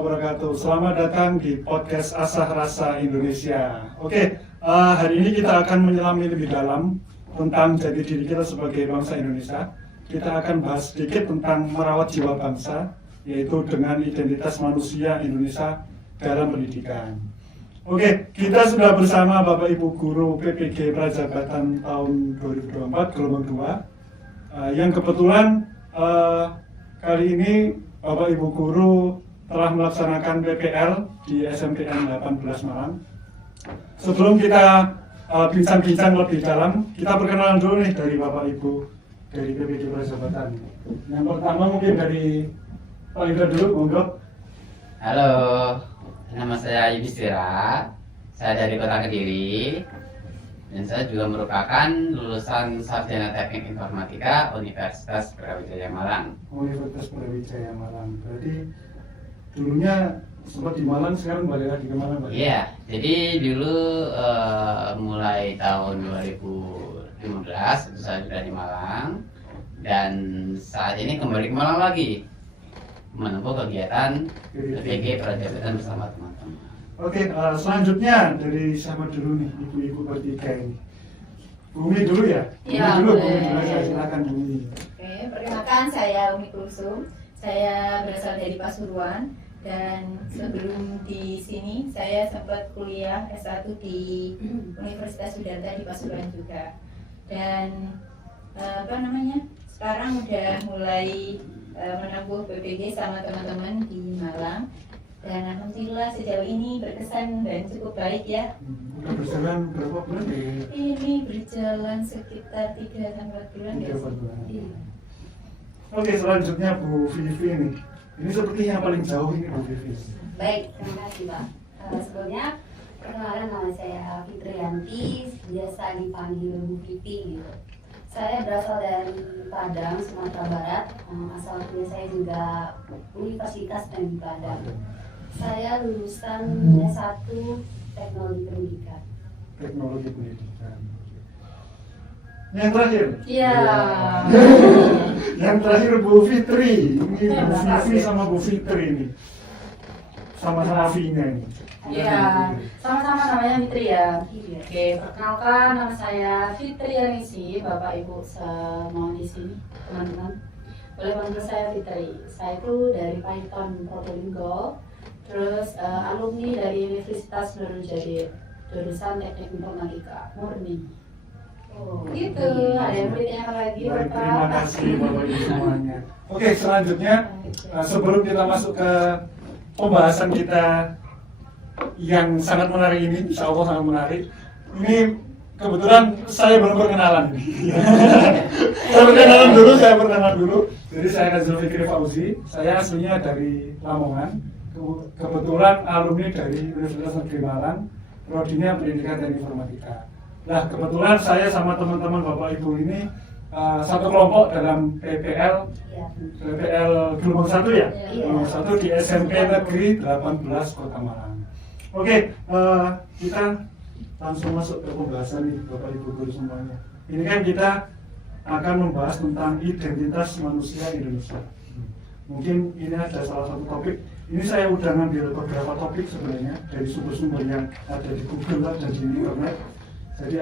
wabarakatuh. Selamat datang di podcast Asah Rasa Indonesia. Oke, hari ini kita akan menyelami lebih dalam tentang jati diri kita sebagai bangsa Indonesia. Kita akan bahas sedikit tentang merawat jiwa bangsa, yaitu dengan identitas manusia Indonesia dalam pendidikan. Oke, kita sudah bersama Bapak Ibu Guru PPG Prajabatan tahun 2024 gelombang 2, yang kebetulan kali ini Bapak Ibu Guru telah melaksanakan PPL di SMPN 18 Malang. Sebelum kita bincang-bincang lebih dalam, kita perkenalan dulu nih dari Bapak Ibu dari PPG Prajabatan. Yang pertama mungkin dari Pak Indra dulu, monggo. Halo, nama saya Yudhistira. Saya dari Kota Kediri. Dan saya juga merupakan lulusan Sarjana Teknik Informatika Universitas Brawijaya Malang. Universitas Brawijaya Malang. Berarti dulunya sempat di Malang, sekarang balik lagi ke Malang, Pak? Iya, jadi dulu mulai tahun 2015 itu saya sudah di Malang. Dan saat ini kembali ke Malang lagi menempuh kegiatan PPG Prajabatan bersama teman-teman. Oke, selanjutnya dari siapa dulu nih, ibu-ibu bertiga ini? Bumi dulu ya? Iya, Bumi boleh. dulu, saya silakan Bumi. Oke, perkenalkan saya Umi Kulsum. Saya berasal dari Pasuruan dan sebelum di sini saya sempat kuliah S1 di Universitas Sudarta di Pasuruan juga. Dan sekarang udah mulai menempuh PPG sama teman-teman di Malang. Dan alhamdulillah sejauh ini berkesan dan cukup baik ya. Udah berjalan berapa bulan ya? Ini berjalan sekitar 3-4 bulan ya. 3-4 bulan. Iya. Oke, selanjutnya Bu Vivi nih. Ini seperti yang paling jauh ini Bu Vivi. Baik, terima kasih Pak. Sebelumnya, perkenalkan nama saya Fitriyanti, biasa dipanggil Bu Vivi gitu. Saya berasal dari Padang, Sumatera Barat. Asal kuliah saya juga Universitas Negeri Padang. Saya lulusan S1 Teknologi Pendidikan. Teknologi pendidikan. Yang terakhir? Iya. Yang terakhir Bu Fitri. Ini Bu Vivi sama Bu Fitri ini. Sama-sama V-nya ini. Iya, sama-sama namanya Fitri ya. Iya. Oke, perkenalkan nama saya Fitri Yanisi, Bapak Ibu semua di sini, teman-teman. Boleh panggil saya Fitri. Saya itu dari Python Probolinggo, terus alumni dari Universitas Nurul Jadid, jurusan Teknik Informatika murni. Oh, Gitu, ada yang bertanya apa lagi, Baik, Bapak? terima kasih Bapak Ibu semuanya. Oke, selanjutnya sebelum kita masuk ke pembahasan kita yang sangat menarik ini, insya Allah sangat menarik. Ini kebetulan saya belum perkenalan. Saya perkenalan dulu. Jadi saya Nazrul Fikri Fauzi. Saya aslinya dari Lamongan. Kebetulan alumni dari Universitas Negeri Malang, prodinya Pendidikan dan Informatika. Nah, kebetulan saya sama teman-teman Bapak Ibu ini satu kelompok dalam PPL gelombang 1 ya? Iya. Gelombang 1 di SMP Negeri 18 Kota Malang. Oke, kita langsung masuk ke pembahasan nih Bapak Ibu Guru semuanya. Ini kan kita akan membahas tentang identitas manusia Indonesia. Mungkin ini ada salah satu topik. Ini saya udah ngambil beberapa topik sebenarnya dari sumber-sumber yang ada di Google dan di internet. Jadi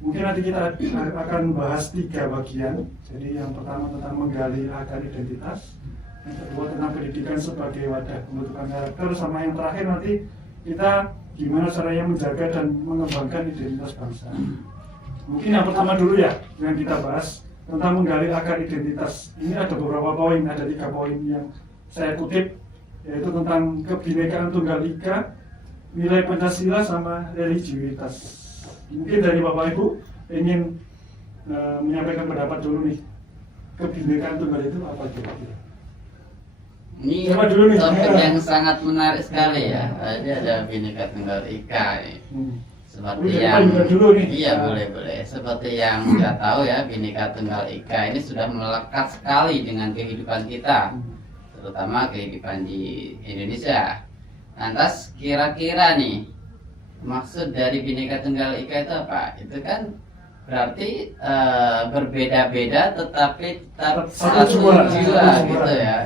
mungkin nanti kita akan bahas 3 bagian. Jadi yang pertama tentang menggali akar identitas, yang kedua tentang pendidikan sebagai wadah pembentukan karakter, sama yang terakhir nanti kita gimana caranya menjaga dan mengembangkan identitas bangsa. Mungkin yang pertama dulu ya, yang kita bahas tentang menggali akar identitas. Ini ada beberapa poin, ada 3 poin yang saya kutip, yaitu tentang kebinekaan tunggal ika, nilai Pancasila, sama religiusitas. Mungkin dari Bapak Ibu ingin menyampaikan pendapat dulu nih, kebinekaan tunggal itu apa kira-kira? Ini Siapa dulu nih? topik yang sangat menarik sekali ya. Tadi ada Bhinneka Tunggal Ika nih. Seperti Boleh, yang Pak, dulu nih. iya boleh. Seperti yang kita tahu ya, Bhinneka Tunggal Ika ini sudah melekat sekali dengan kehidupan kita, terutama kehidupan di Indonesia. Lantas kira-kira nih maksud dari Bhinneka Tunggal Ika itu apa? Itu kan berarti berbeda-beda tetapi tetap Satu satu jiwa. jiwa Satu jiwa. gitu ya.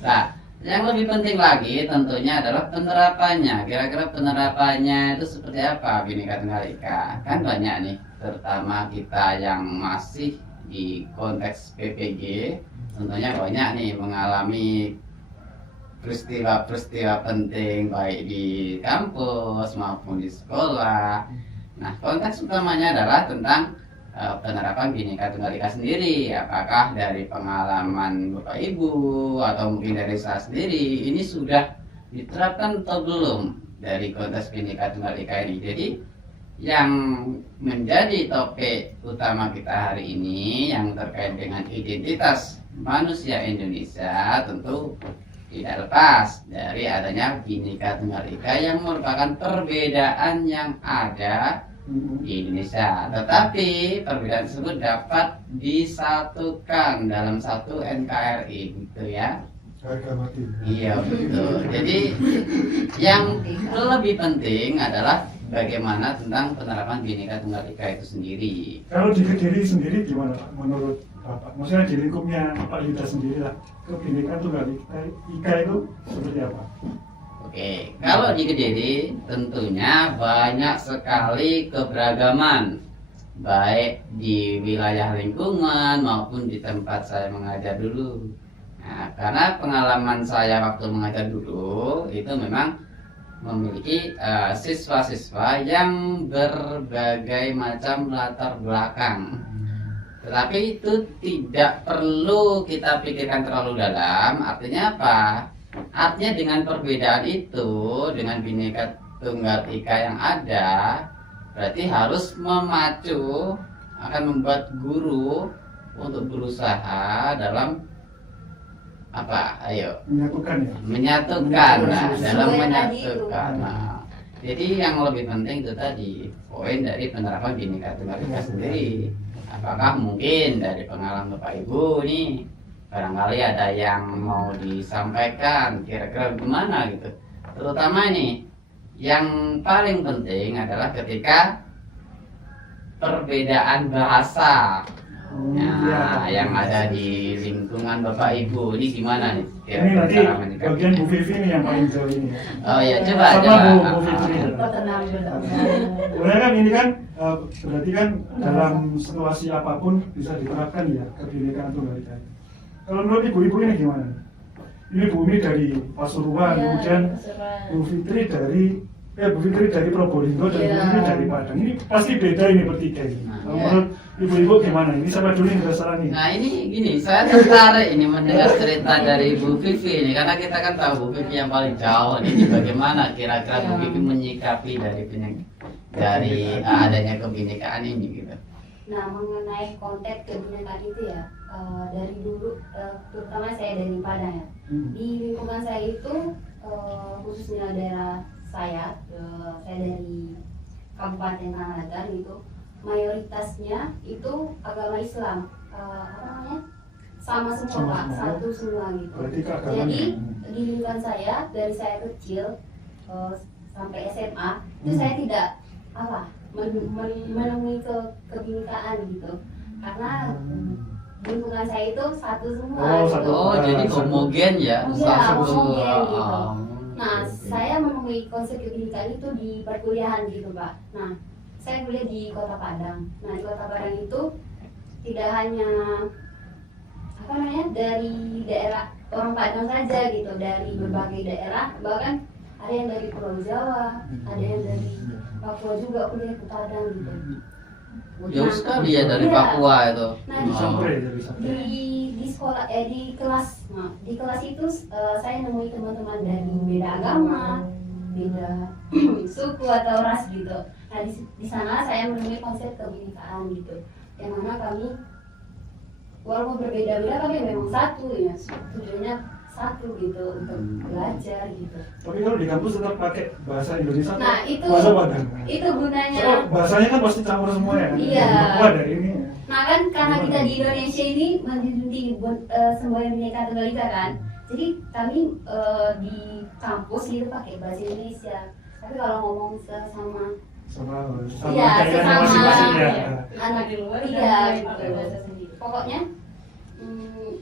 Nah, Yang lebih penting lagi tentunya adalah penerapannya. Kira-kira penerapannya itu seperti apa Bhinneka Tunggal Ika? Kan banyak nih, terutama kita yang masih di konteks PPG, tentunya banyak nih mengalami peristiwa-peristiwa penting baik di kampus maupun di sekolah. Nah, konteks utamanya adalah tentang penerapan Bhinneka Tunggal Ika sendiri. Apakah dari pengalaman Bapak Ibu atau mungkin dari saya sendiri ini sudah diterapkan atau belum dari konteks Bhinneka Tunggal Ika ini. Jadi yang menjadi topik utama kita hari ini yang terkait dengan identitas manusia Indonesia tentu tidak lepas dari adanya Bhinneka Tunggal Ika yang merupakan perbedaan yang ada di Indonesia, tetapi perbedaan tersebut dapat disatukan dalam satu NKRI gitu ya. Harga mati. Iya betul. Jadi yang lebih penting adalah bagaimana tentang penerapan Bhinneka Tunggal Ika itu sendiri. Kalau di Kediri sendiri gimana Pak, menurut Bapak? Maksudnya di lingkupnya Pak Lida sendiri lah, Bhinneka Tunggal Ika itu seperti apa? Oke, kalau di Kediri tentunya banyak sekali keberagaman, baik di wilayah lingkungan maupun di tempat saya mengajar dulu. Nah, karena pengalaman saya waktu mengajar dulu itu memang memiliki siswa-siswa yang berbagai macam latar belakang. Tetapi itu tidak perlu kita pikirkan terlalu dalam. Artinya apa? Artinya dengan perbedaan itu, dengan Bhinneka Tunggal Ika yang ada, berarti harus memacu, akan membuat guru untuk berusaha dalam apa? Ayo, Menyatukan ya? menyatukan, nah, dalam Sesuai tadi menyatukan. itu. Nah, jadi yang lebih penting itu tadi poin dari penerapan Bhinneka Tunggal Ika sendiri. Apakah mungkin dari pengalaman Bapak Ibu nih barangkali ada yang mau disampaikan kira-kira gimana gitu, terutama ini yang paling penting adalah ketika perbedaan bahasa. Nah, yang ada di lingkungan Bapak Ibu ini gimana nih Ini nanti cara menyikapi? bagian Bu Vivi nih yang paling jauh ini ya. Oh ya, coba Sama coba. Bu Fitri. Tenang dulu. Sebenarnya kan ini kan berarti kan dalam situasi apapun bisa diterapkan ya Bhinneka Tunggal Ika. Kalau menurut ibu-ibu ini gimana? Ini Bu Umi dari Pasuruan, Ya, kemudian Pasuruan. Bu Fitri dari Probolinggo dan Bu Iya. Fitri dari Padang. Ini pasti beda ini bertiga ini. Kalau Iya. menurut ibu-ibu gimana? Ini siapa dulu yang bersalah nih? Nah ini gini, saya tertarik ini mendengar cerita dari Bu Vivi ini karena kita kan tahu Bu Vivi yang paling jauh ini bagaimana kira-kira Bu Vivi menyikapi dari adanya kebinekaan ini gitu. Nah, mengenai konteks kebinekaan itu ya, dari dulu, terutama saya dari Padang ya. Di lingkungan saya itu, khususnya daerah saya dari Kabupaten Tanah gitu, mayoritasnya itu agama Islam. Apa namanya? Sama semua Sama Pak, semua. satu semua gitu. Berarti keagamaan. Jadi di lingkungan saya dari saya kecil sampai SMA itu saya tidak menemui kebinekaan gitu, karena lingkungan saya itu satu semua. Oh, gitu. satu. Oh jadi homogen ya? Iya, Satu. homogen gitu. Oh. Nah, saya menemui konsep kebinekaan itu di perkuliahan gitu Pak. Nah, saya kuliah di Kota Padang. Nah, di Kota Padang itu tidak hanya apa namanya dari daerah orang Padang saja gitu, dari berbagai daerah, bahkan ada yang dari Pulau Jawa, ada yang dari Papua juga kuliah ke Padang gitu. Jauh sekali ya dari Iya. Papua itu. Nah, Oh. Sampai dari sampai. di sekolah di kelas, nah di kelas itu saya nemui teman-teman dari beda agama, beda suku atau ras gitu. Nah di sana saya menemui konsep kebinekaan gitu, yang mana kami walaupun berbeda-beda kami memang satu ya, tujuannya satu gitu untuk belajar gitu. Tapi kalau di kampus tetap pakai bahasa Indonesia atau Nah, itu- bahasa Padang. Itu gunanya. So, bahasanya kan pasti campur semua ya. Iya. Papua dari ini. Nah kan karena kita di Indonesia ini menjunjung tinggi semboyan Bhinneka Tunggal Ika kan, jadi kami di kampus itu pakai bahasa Indonesia. Tapi kalau ngomong sama Sama Iya, daerahnya sesama. masing-masing ya. Iya. anak Di luar iya kan pakai gitu. bahasa sendiri. Pokoknya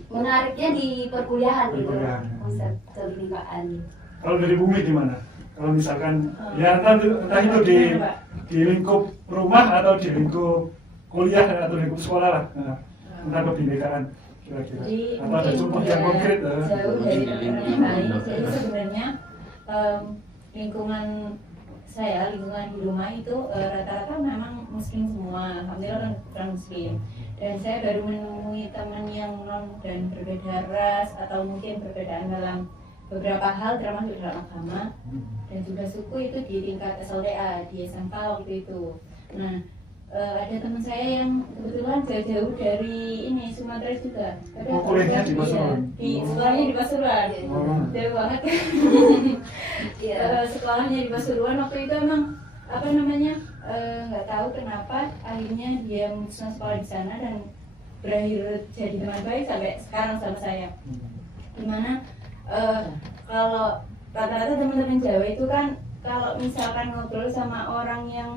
menariknya di perkuliahan gitu, Perkuliahan. konsep kebinekaan gitu. Kalau dari Bumi gimana? Kalau misalkan ya entah itu di lingkup rumah atau di lingkup kuliah atau lingkup sekolah lah, tentang kebinekaan kira-kira. Jadi Apa ada contoh yang konkret? jauh Mungkin dari di pertanyaan kali. lingkungan. Jadi sebenarnya lingkungan saya, lingkungan di rumah itu rata-rata memang muslim semua, alhamdulillah orang muslim. Dan saya baru menemui teman yang non dan berbeda ras atau mungkin perbedaan dalam beberapa hal termasuk dalam agama dan juga suku itu di tingkat SLTA di SMK waktu itu. Nah, ada teman saya yang kebetulan jauh-jauh dari ini Sumatera juga. Tapi Oh, kuliahnya di Pasuruan? Di sekolahnya di Pasuruan. Oh. Jauh banget. Iya. Sekolahnya di Pasuruan waktu itu emang apa namanya nggak tahu kenapa akhirnya dia memutuskan sekolah di sana dan berakhir jadi teman baik sampai sekarang sama saya. Dimana kalau rata-rata teman-teman Jawa itu kan kalau misalkan ngobrol sama orang yang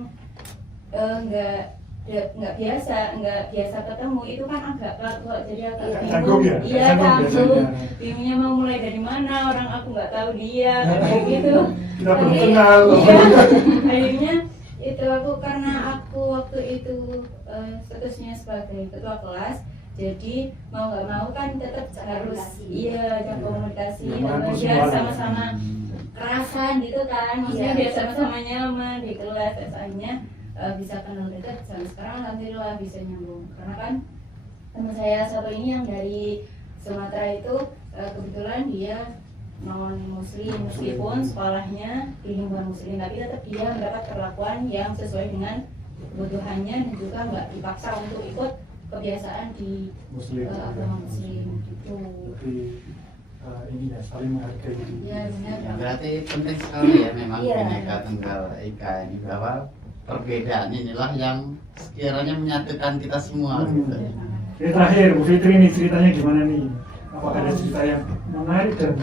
nggak biasa ketemu itu kan agak kok jadi agak Iya. bingung. Canggung ya? Iya, Canggung canggung. biasanya. Bingungnya mau mulai dari mana, orang aku nggak tahu dia kayak gitu. Kita belum Tapi, kenal. iya, akhirnya itu karena aku waktu itu statusnya sebagai ketua kelas, jadi mau nggak mau kan tetap harus jam komunikasi Ya, dan merangkul biar semua. sama-sama kerasan gitu kan, maksudnya Iya. biar sama-sama nyaman di kelas. Akhirnya bisa kenal dekat sampai sekarang alhamdulillah bisa nyambung karena kan teman saya satu ini yang dari Sumatera itu kebetulan dia non muslim meskipun sekolahnya di lingkungan muslim tapi tetap dia mendapat perlakuan yang sesuai dengan kebutuhannya dan juga nggak dipaksa untuk ikut kebiasaan di Muslim. agama muslim gitu. Jadi ini ya saling menghargai gitu. Ya benar. Ya, berarti penting sekali ya memang Iya. Bhinneka Tunggal Ika ini bahwa perbedaan inilah yang sekiranya menyatukan kita semua gitu. Jadi terakhir Bu Fitri nih ceritanya gimana nih? Apakah ada cerita yang menarik dan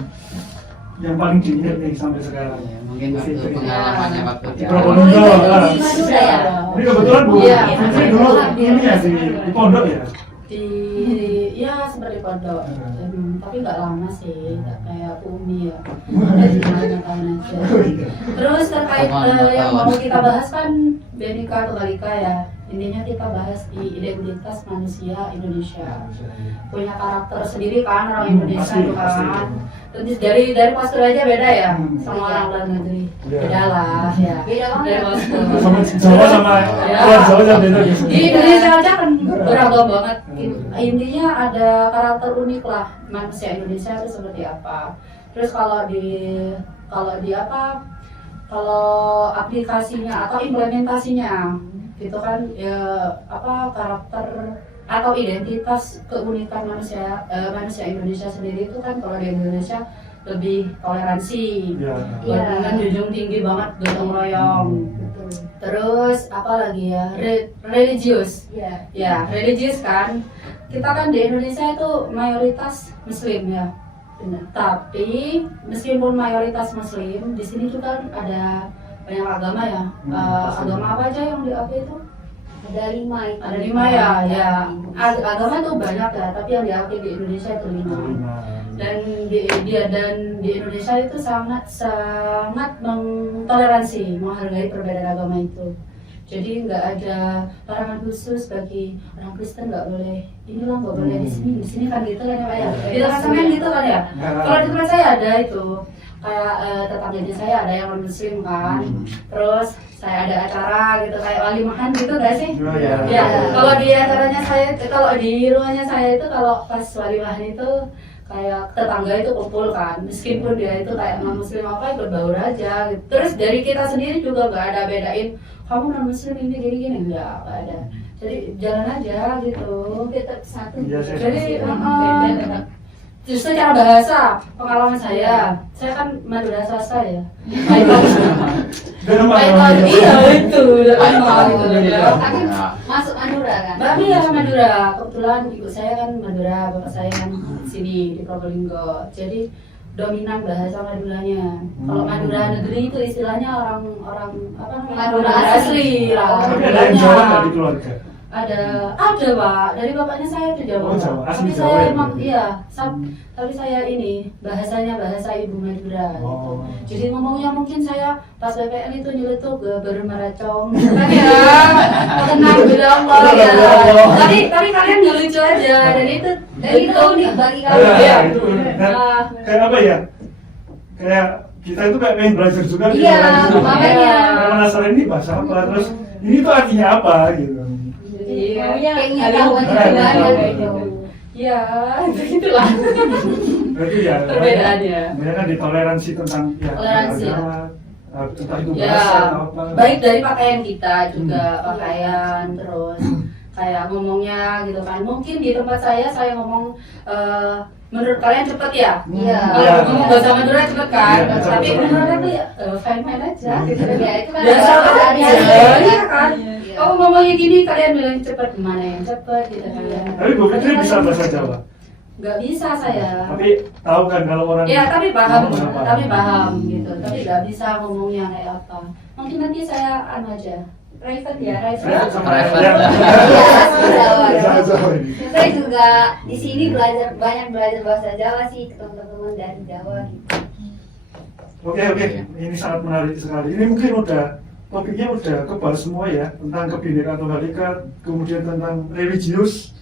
yang paling diingat nih sampai sekarang? Ya, mungkin Bu waktu Fitri. pengalamannya waktu Di di Probolinggo. Oh, ah. di Madura ya? Ini kebetulan Bu Iya. Fitri dulu ini ya di pondok ya. Ya seperti pondok. Tapi nggak lama sih, nggak kayak Umi ya. Jadi tahun aja. Oh, iya. Terus terkait Pengalaman yang tahun. mau kita bahas kan Bhinneka Tunggal Ika ya. Intinya kita bahas di identitas manusia Indonesia. Punya karakter sendiri kan orang Indonesia Pasti, tuh pasti. kan. Terus dari postur aja beda ya sama Iya. orang luar negeri. Iya. Beda lah ya. Beda banget. Dari postur. Sama Jawa sama Ya. luar Jawa yang beda Di biasanya. Indonesia aja kan beragam banget. Intinya ada karakter unik lah manusia Indonesia itu seperti apa. Terus kalau di apa? Kalau aplikasinya atau implementasinya itu kan ya apa karakter atau identitas keunikan manusia Indonesia sendiri itu kan kalau di Indonesia lebih toleransi, Iya. Iya. menjunjung tinggi banget gotong royong. Betul. Terus apa lagi ya? Religius. Iya. Ya, religius kan. Kita kan di Indonesia itu mayoritas Muslim ya. Benar. Tapi meskipun mayoritas Muslim, di sini juga ada banyak agama ya. Pasti. Agama apa aja yang di apa itu? Ada 5 itu. Ada 5 ya. Ya. Agama tuh banyak ya, tapi yang diakui di Indonesia itu 5. Dan di Indonesia itu sangat mentoleransi, menghargai perbedaan agama itu. Jadi nggak ada larangan khusus bagi orang Kristen, nggak boleh inilah, nggak boleh di sini kan gitu kan ya Pak ya. Di tempat saya gitu kan ya. Kalau di tempat saya ada itu kayak tetangga saya ada yang non muslim kan. Terus saya ada acara gitu kayak walimahan gitu nggak sih? Oh, iya. Ya, kalau di acaranya saya, kalau di rumahnya saya itu kalau pas walimahan itu kayak tetangga itu kumpul kan, meskipun dia itu kayak non muslim apa ikut baur aja gitu. Terus dari kita sendiri juga nggak ada bedain kamu non muslim ini gini nggak ada. Jadi jalan aja gitu. Tetap satu. Iya, sih. Jadi Beda. justru cara bahasa pengalaman saya kan Madura swasta ya. Dan Python, iya itu Aku masuk Madura kan? Bapak ya Madura, kebetulan ibu saya kan Madura, bapak saya kan sini di Probolinggo. Jadi dominan bahasa Maduranya. Kalau Madura negeri itu istilahnya orang apa namanya? Madura asli. Tapi ada yang Jawa nggak di keluarga? Ada Pak, dari bapaknya saya itu Jawa. Oh, Jawa. Asli Tapi Jawa saya ya, emang berarti? iya, tapi saya ini bahasanya bahasa Ibu Madura gitu. Oh. Jadi ngomongnya mungkin saya pas PPL itu nyeletuk baru meracong gitu kan ya. Tenang bilang Allah ya. Tapi kalian ngelucu aja dan itu unik bagi kami. Iya, Iya. itu unik. Dan Ah. kayak apa ya? Kayak kita itu kayak pengen belajar juga gitu. Iya, Belajar. makanya. Karena penasaran ini bahasa apa, terus ini tuh artinya apa gitu. Iya. Kayak ingin Ada tahu hubungan aja dengan banyak gitu. gitu. Ya, begitulah. Berarti ya Perbedaannya. Mereka kan ditoleransi tentang ya, Toleransi, ya. agama, entah itu Ya, bahasa atau apa. baik dari pakaian kita juga, pakaian terus kayak ngomongnya gitu kan. Mungkin di tempat saya ngomong menurut kalian cepet ya? Iya. Kalau ngomong bahasa Madura cepet kan? Iya, Tapi cepet. menurut aku ya fine-fine aja gitu. Ya, itu kan Biasa bahasa aja, sehari-hari. iya kan? Iya. Kamu ngomongnya gini, kalian bilang cepet, mana yang cepet gitu kan ya. Tapi Bu Fitri bisa bahasa Jawa. Nggak bisa saya. Tapi tahu kan kalau orang Ya tapi paham, ngomong apa. tapi paham gitu. Tapi nggak bisa ngomongnya kayak apa. Mungkin nanti saya aja private ya, Private sama Private. yang- Iya, asli Jawa. Bahasa Jawa ini. Saya juga di sini banyak belajar bahasa Jawa sih, ketemu teman-teman dari Jawa gitu. Oke, ini sangat menarik sekali. Ini mungkin topiknya udah kebal semua ya, tentang kebinekaan tunggal ika, kemudian tentang religius,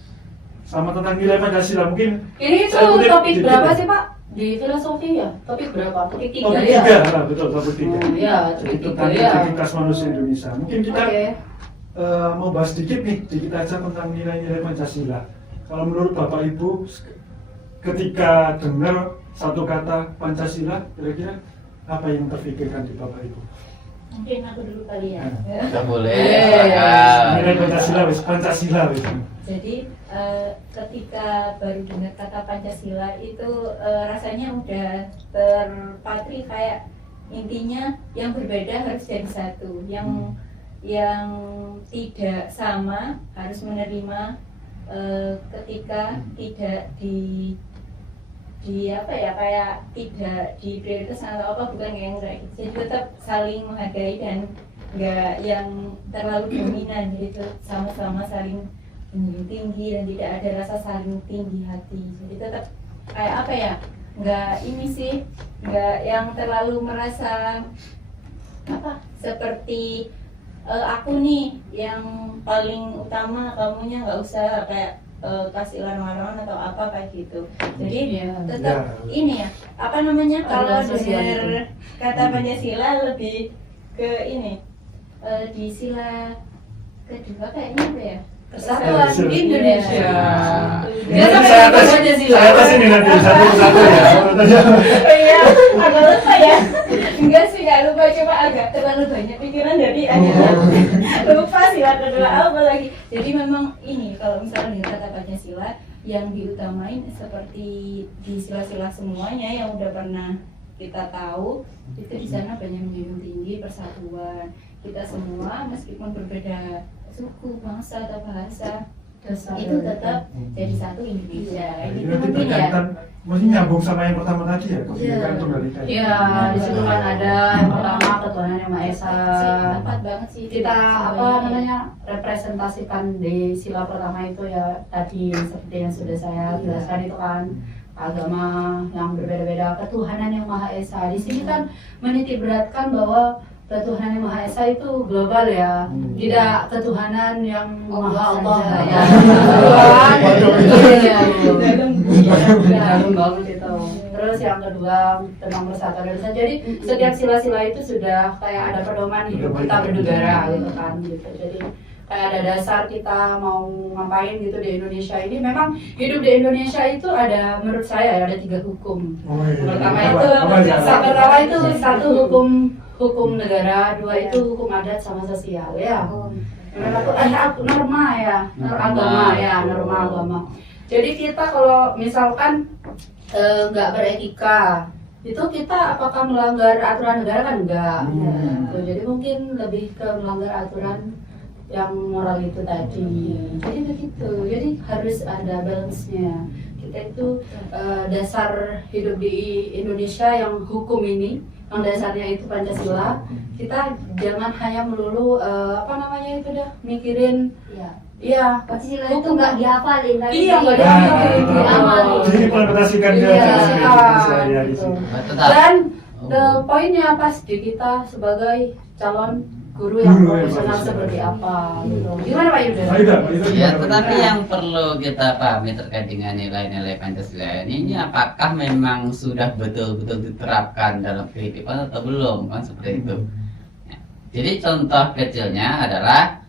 sama tentang nilai Pancasila. Mungkin Ini saya tuh kutip topik dikit berapa ya. sih Pak? Di filosofi ya? Topik berapa? Topik 3 Topik ya? 3, nah, betul, topik 3. Oh, ya, Jadi topik 3 tentang ya. identitas manusia Indonesia. Mungkin kita Oke. mau bahas dikit aja tentang nilai-nilai Pancasila. Kalau menurut Bapak Ibu, ketika dengar satu kata Pancasila, kira-kira apa yang terfikirkan di Bapak Ibu? Mungkin aku dulu kali ya. Nggak boleh. Iya. silakan. Nilai Pancasila wis. Jadi ketika baru dengar kata Pancasila itu rasanya udah terpatri kayak intinya yang berbeda harus jadi satu, yang tidak sama harus menerima ketika tidak di apa ya, kayak tidak di prioritas atau apa, bukan yang kayak gitu. Jadi tetap saling menghargai dan nggak yang terlalu dominan gitu, sama-sama saling menjunjung tinggi dan tidak ada rasa saling tinggi hati. Jadi tetap kayak apa ya, nggak ini sih, nggak yang terlalu merasa apa seperti aku nih yang paling utama, kamunya nggak usah kayak kasih larang-larangan atau apa kayak gitu. Jadi Iya. tetap Ya. ini ya, apa namanya, kalau Ada sosial dengar itu. kata Pancasila lebih ke ini di sila kedua kayaknya apa ya? Persatuan Persatuan. Indonesia. Ini Dia sampai saya lupa atas Pancasila. saya atas ini nanti satu-satu ya. Iya, agak lupa ya. Enggak sih, nggak lupa, cuma agak terlalu banyak pikiran jadi agak lupa sila kedua apa lagi. Jadi memang ini kalau misalnya dengan kata Pancasila yang diutamain seperti di sila-sila semuanya yang udah pernah kita tahu, itu di sana banyak menjunjung tinggi persatuan kita semua meskipun berbeda suku, bangsa atau bahasa, Dasar. itu tetap jadi satu Indonesia. Jadi Itu nanti mungkin ya. berkaitan, mesti nyambung sama yang pertama tadi ya, kebinekaan Iya. tunggal ika. Iya, di situ kan ada yang pertama ketuhanan yang Maha Esa. Tepat banget sih. Kita apa Semuanya. namanya representasikan di sila pertama itu ya tadi seperti yang sudah saya jelaskan itu kan agama yang berbeda-beda, ketuhanan yang Maha Esa. Di sini kan menitik beratkan bahwa ketuhanan yang Maha Esa itu global ya, tidak ketuhanan yang Maha Allah saja. ya. Tuhan, iya, Dalam. dalam banget itu. Terus yang kedua tentang persatuan Indonesia. Jadi setiap sila-sila itu sudah kayak ada pedoman hidup kita bernegara gitu kan gitu. Jadi kayak ada dasar kita mau ngapain gitu di Indonesia ini. Memang hidup di Indonesia itu ada, menurut saya ada 3 hukum. Oh, iya. Pertama Apa- itu apa aja? pertama itu satu hukum negara, dua itu hukum adat sama sosial ya. Memang itu ada norma ya, agama ya, norma agama. Jadi kita kalau misalkan nggak beretika, itu kita apakah melanggar aturan negara kan enggak. Tuh, jadi mungkin lebih ke melanggar aturan yang moral itu tadi. Jadi begitu. Jadi harus ada balance-nya. Kita itu dasar hidup di Indonesia yang hukum ini, yang dasarnya itu Pancasila. Kita jangan hanya melulu apa namanya itu dah mikirin Iya. Iya. Pancasila itu nggak dihafalin, tapi Iya, nggak dihafalin. diamalin. Jadi implementasikan ke Iya, kehidupan sehari-hari gitu. sih. Tetap. Dan Oh. poinnya pas di kita sebagai calon guru yang Guru yang profesional profesional. seperti apa gitu. Gimana Pak Yuda? Pak Yuda Ya, gimana, Pak tetapi Yuda? yang perlu kita pahami terkait dengan nilai-nilai Pancasila ini apakah memang sudah betul-betul diterapkan dalam kehidupan atau belum, kan seperti itu. Ya. Jadi contoh kecilnya adalah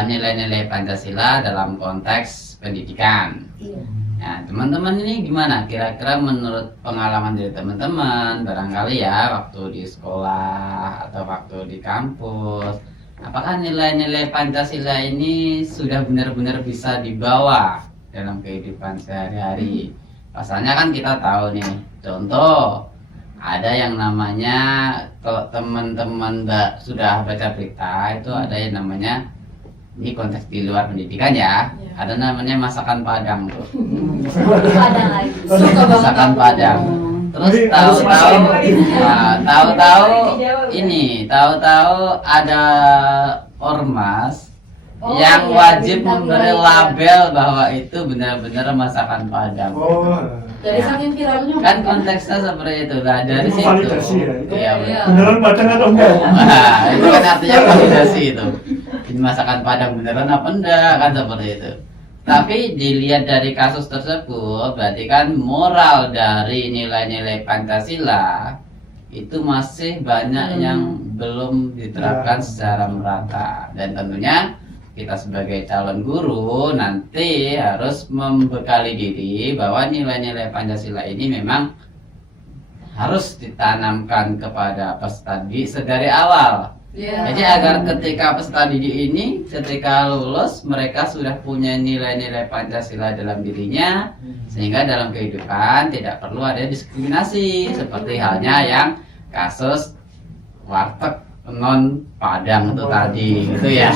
nilai-nilai Pancasila dalam konteks pendidikan. Iya. Nah, teman-teman ini gimana? Kira-kira menurut pengalaman dari teman-teman, barangkali ya waktu di sekolah atau waktu di kampus, apakah nilai-nilai Pancasila ini sudah benar-benar bisa dibawa dalam kehidupan sehari-hari? Pasalnya kan kita tahu nih, contoh ada yang namanya, kalau teman-teman sudah baca berita itu ada yang namanya, ini konteks di luar pendidikan ya, ada namanya masakan Padang tuh. Padang lagi. Suka banget Masakan aku. Padang. Terus Jadi harus tahu-tahu, masak. nah, tahu-tahu ada ormas Oh, yang iya, wajib bintang memberi dua, iya. label bahwa itu benar-benar masakan Padang. Oh, Dari saking viralnya. Kan konteksnya seperti itu lah, dari Itu situ. validasi ya, itu. Iya, Iya. beneran Padang atau enggak? Nah, itu kan artinya validasi itu. Ini masakan Padang beneran apa enggak, kan seperti itu. Tapi dilihat dari kasus tersebut, berarti kan moral dari nilai-nilai Pancasila itu masih banyak yang belum diterapkan Ya. secara merata. Dan tentunya kita sebagai calon guru nanti harus membekali diri bahwa nilai-nilai Pancasila ini memang harus ditanamkan kepada peserta didik sedari awal. Iya. Jadi agar ketika peserta didik ini ketika lulus mereka sudah punya nilai-nilai Pancasila dalam dirinya, sehingga dalam kehidupan tidak perlu ada diskriminasi seperti halnya yang kasus warteg non Padang itu tadi gitu ya.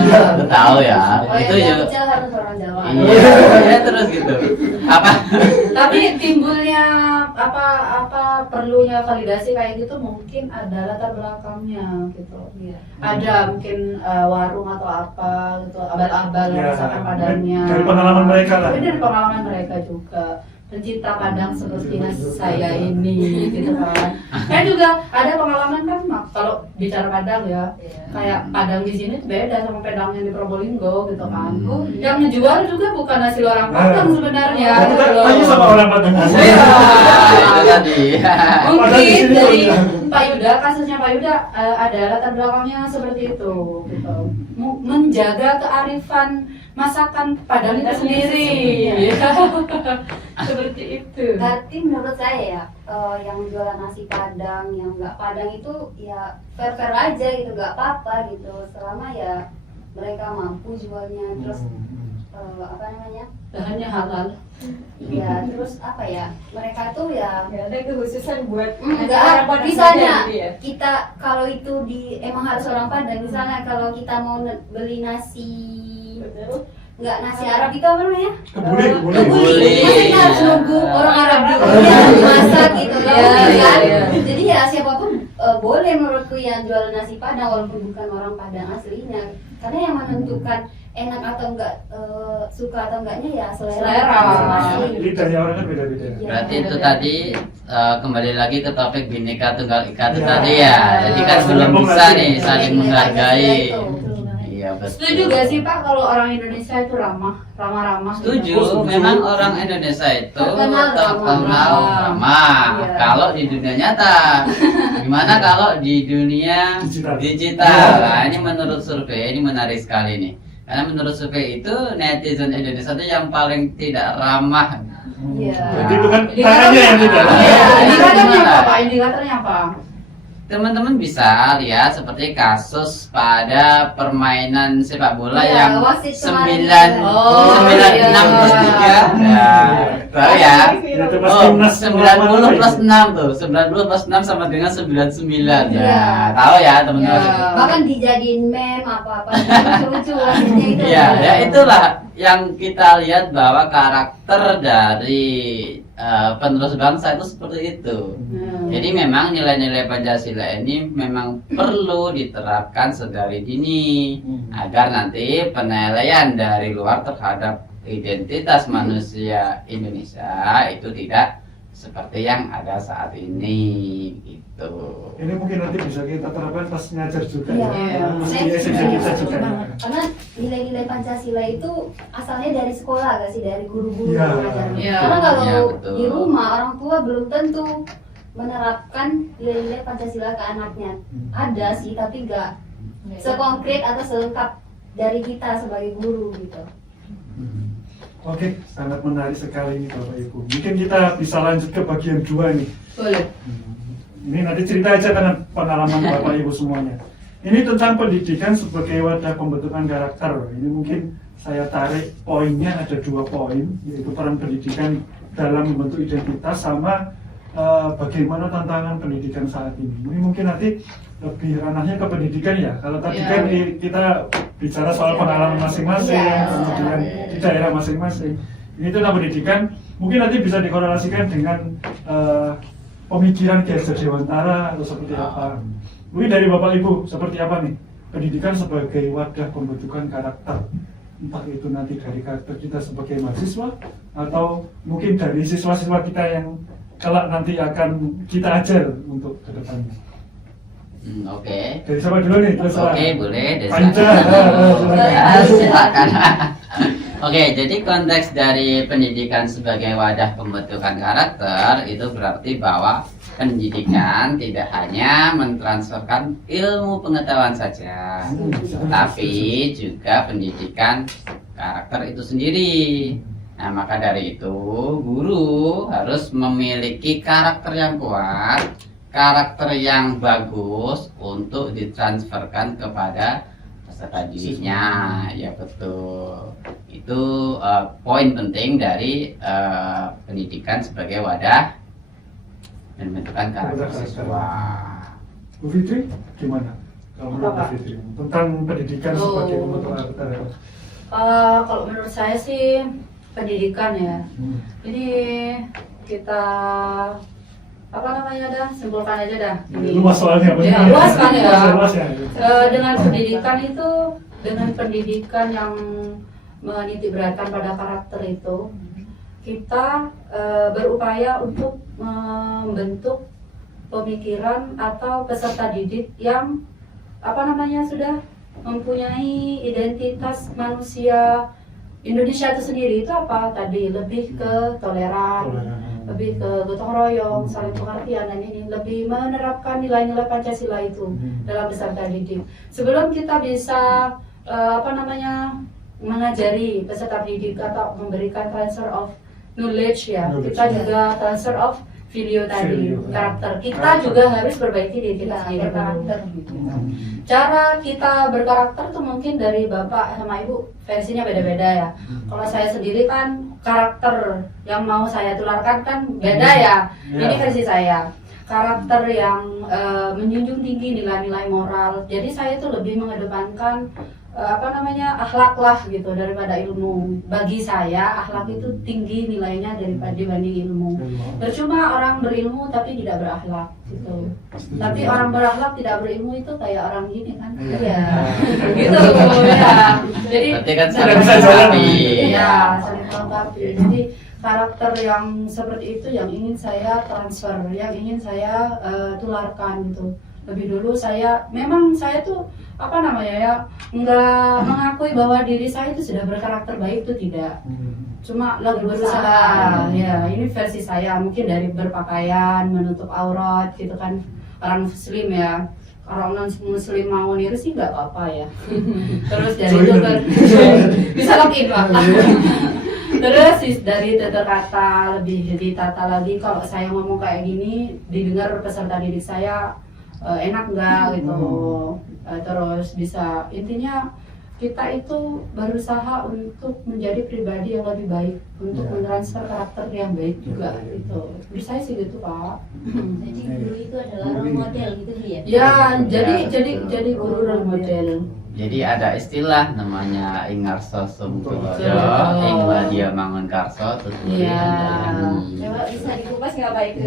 Itu tahu ya. Oh, Itu yang juga kecil harus orang Jawa. iya, terus gitu. Apa? Tapi timbulnya apa perlunya validasi kayak gitu mungkin ada latar belakangnya gitu. Iya. Ada mungkin warung atau apa gitu, abal-abal Ya, masakan Padangnya. dari pengalaman mereka lah. Tapi dari pengalaman mereka juga. Pencinta Padang seperti saya ini gitu kan. Kan juga ada pengalaman kan kalau bicara Padang ya. Kayak Padang di sini tuh beda sama Padang yang di Probolinggo gitu kan. Yang menjual juga bukan hasil orang Padang sebenarnya. Nah, kita gitu loh. tanya sama orang Padang asli. Iya. Itu tadi. Padahal di Mungkin sini dari juga. Pak Yuda, kasusnya Pak Yuda ada latar belakangnya seperti itu gitu. Menjaga kearifan masakan Padang itu sendiri. Seperti itu. Berarti menurut saya ya, yang jualan nasi Padang, yang nggak Padang itu ya fair-fair aja gitu, nggak apa-apa gitu. Selama ya mereka mampu jualnya, terus apa namanya? Bahannya halal. Ya terus apa ya? Mereka tuh ya Nggak ada kekhususan buat enggak, orang Padang misalnya saja gitu ya? kita kalau itu emang harus orang Padang, misalnya kalau kita mau beli nasi Betul. nggak nasi Arab itu apa namanya? Kebuli, kebuli. Kebuli. Masa kita harus nunggu orang Arab dulu ya masak gitu Iya, kan? iya, iya. Jadi ya siapapun boleh menurutku yang jualan nasi Padang walaupun bukan orang Padang aslinya, karena yang menentukan enak atau enggak, suka atau enggaknya ya selera Selera. masing-masing. Lidahnya orang kan beda-beda. Iya. Berarti itu tadi kembali lagi ke topik Bhinneka Tunggal Ika itu Ya. tadi ya. Jadi kan belum bisa nih saling menghargai. Itu. Iya betul. Setuju gak sih Pak kalau orang Indonesia itu ramah-ramah? Setuju. Memang orang Indonesia itu Terkenal terkenal ramah. ramah. Iya. Kalau di dunia nyata, gimana kalau di dunia Digital. digital? Iya. Nah, ini menurut survei ini menarik sekali nih. Karena menurut survei itu netizen Indonesia itu yang paling tidak ramah. Iya. Jadi bukan tangannya yang tidak. Iya, indikatornya Gimana? apa Pak? Indikatornya apa? Teman-teman bisa lihat seperti kasus pada permainan sepak bola Iya, yang wasit kemarin. 9 plus 3. Ya, tahu ya. Ya, itu pas Oh, timnas 90 plus 6 tuh. 90 plus 6 sama dengan 99. Ya, Iya. tahu ya teman-teman. Iya. Bahkan dijadiin meme apa-apa lucu-lucu wasitnya itu. Ya, ya itulah yang kita lihat bahwa karakter dari penerus bangsa itu seperti itu. Jadi memang nilai-nilai Pancasila ini memang perlu diterapkan sedari dini agar nanti penilaian dari luar terhadap identitas manusia Indonesia itu tidak seperti yang ada saat ini gitu. Ini mungkin nanti bisa kita terapkan pas ngajar juga Iya. ya. Pas Saya di SMK kita setuju juga. banget. Karena nilai-nilai Pancasila itu asalnya dari sekolah gak sih, dari guru-guru Iya. yang ngajar. Iya. Karena kalau Iya, betul. di rumah orang tua belum tentu menerapkan nilai-nilai Pancasila ke anaknya. Ada sih, tapi nggak sekonkret atau selengkap dari kita sebagai guru gitu. Oke, sangat menarik sekali ini Bapak Ibu. Mungkin kita bisa lanjut ke bagian 2 nih. Boleh. Ini nanti cerita aja kan pengalaman Bapak Ibu semuanya. Ini tentang pendidikan sebagai wadah pembentukan karakter. Ini mungkin saya tarik poinnya ada 2 poin, yaitu peran pendidikan dalam membentuk identitas sama bagaimana tantangan pendidikan saat ini. Ini mungkin nanti lebih ranahnya ke pendidikan ya. Kalau tadi Iya. kan kita bicara soal pengalaman masing-masing, Iya, kemudian benar. di daerah masing-masing. Ini tentang pendidikan, mungkin nanti bisa dikorelasikan dengan pemikiran Ki Hajar Dewantara atau seperti apa. Mungkin dari Bapak Ibu seperti apa nih pendidikan sebagai wadah pembentukan karakter, entah itu nanti dari karakter kita sebagai mahasiswa atau mungkin dari siswa-siswa kita yang kelak nanti akan kita ajar untuk kedepannya. Oke. Dari siapa dulu nih? Terserah. Oke, boleh. Desa. Panca. Silakan. Oke, jadi konteks dari pendidikan sebagai wadah pembentukan karakter itu berarti bahwa pendidikan tidak hanya mentransferkan ilmu pengetahuan saja, tapi juga pendidikan karakter itu sendiri. Nah, maka dari itu guru harus memiliki karakter yang kuat, karakter yang bagus untuk ditransferkan kepada peserta didiknya. Ya betul. Itu poin penting dari pendidikan sebagai wadah pembentukan karakter siswa. Bu Fitri, gimana? Kalau menurut Bu Apa? Fitri tentang pendidikan sebagai pembentuk karakter. Kalau menurut saya sih pendidikan ya. Ini kita apa namanya dah, simpulkan aja dah. Ini. Luas soalnya. Ya, luas kan ya. Luas ya. Dengan pendidikan itu, dengan pendidikan yang menitik beratkan pada karakter itu, kita berupaya untuk membentuk pemikiran atau peserta didik yang apa namanya sudah mempunyai identitas manusia Indonesia itu sendiri. Itu apa tadi, lebih ke toleran, lebih ke gotong royong, saling pengertian, dan ini lebih menerapkan nilai-nilai Pancasila itu dalam peserta didik. Sebelum kita bisa mengajari peserta didik atau memberikan transfer of knowledge ya, kita juga transfer of video tadi, karakter. Kita juga harus perbaiki diri kita sendiri dulu. Cara kita berkarakter tuh mungkin dari bapak sama ibu versinya beda-beda ya. Kalau saya sendiri kan karakter yang mau saya tularkan kan beda ya. Ini versi saya. Karakter yang menjunjung tinggi nilai-nilai moral. Jadi saya tuh lebih mengedepankan akhlak lah gitu daripada ilmu. Bagi saya akhlak itu tinggi nilainya daripada dibanding ilmu. Percuma orang berilmu tapi tidak berakhlak gitu. Tapi orang berakhlak tidak berilmu itu kayak orang gini kan. Iya. Gitu ya. Jadi Berarti kan Tidak saling bisa jalan. melengkapi. iya, saling melengkapi. Jadi karakter yang seperti itu yang ingin saya transfer, yang ingin saya tularkan gitu. Lebih dulu saya tuh nggak mengakui bahwa diri saya itu sudah berkarakter baik, itu tidak. Cuma lagi berusaha. Ya, ini versi saya, mungkin dari berpakaian, menutup aurat gitu kan, orang muslim ya. Kalau non muslim mau niru sih nggak apa-apa ya. Terus dari itu bisa login Pak. Terus dari tutur kata lebih ditata lagi. Kalau saya ngomong kayak gini didengar peserta didik saya enak nggak gitu. Terus bisa, intinya kita itu berusaha untuk menjadi pribadi yang lebih baik, untuk mentransfer karakter yang baik juga gitu. Menurut saya sih gitu Pak. Jadi guru itu adalah role model gitu ya. Ya, jadi guru role model. Jadi ada istilah namanya Ingarso Sumtulodo, Betul. Ing Wadia Mangun Karso, Iya. Coba bisa dikupas nggak Pak itu?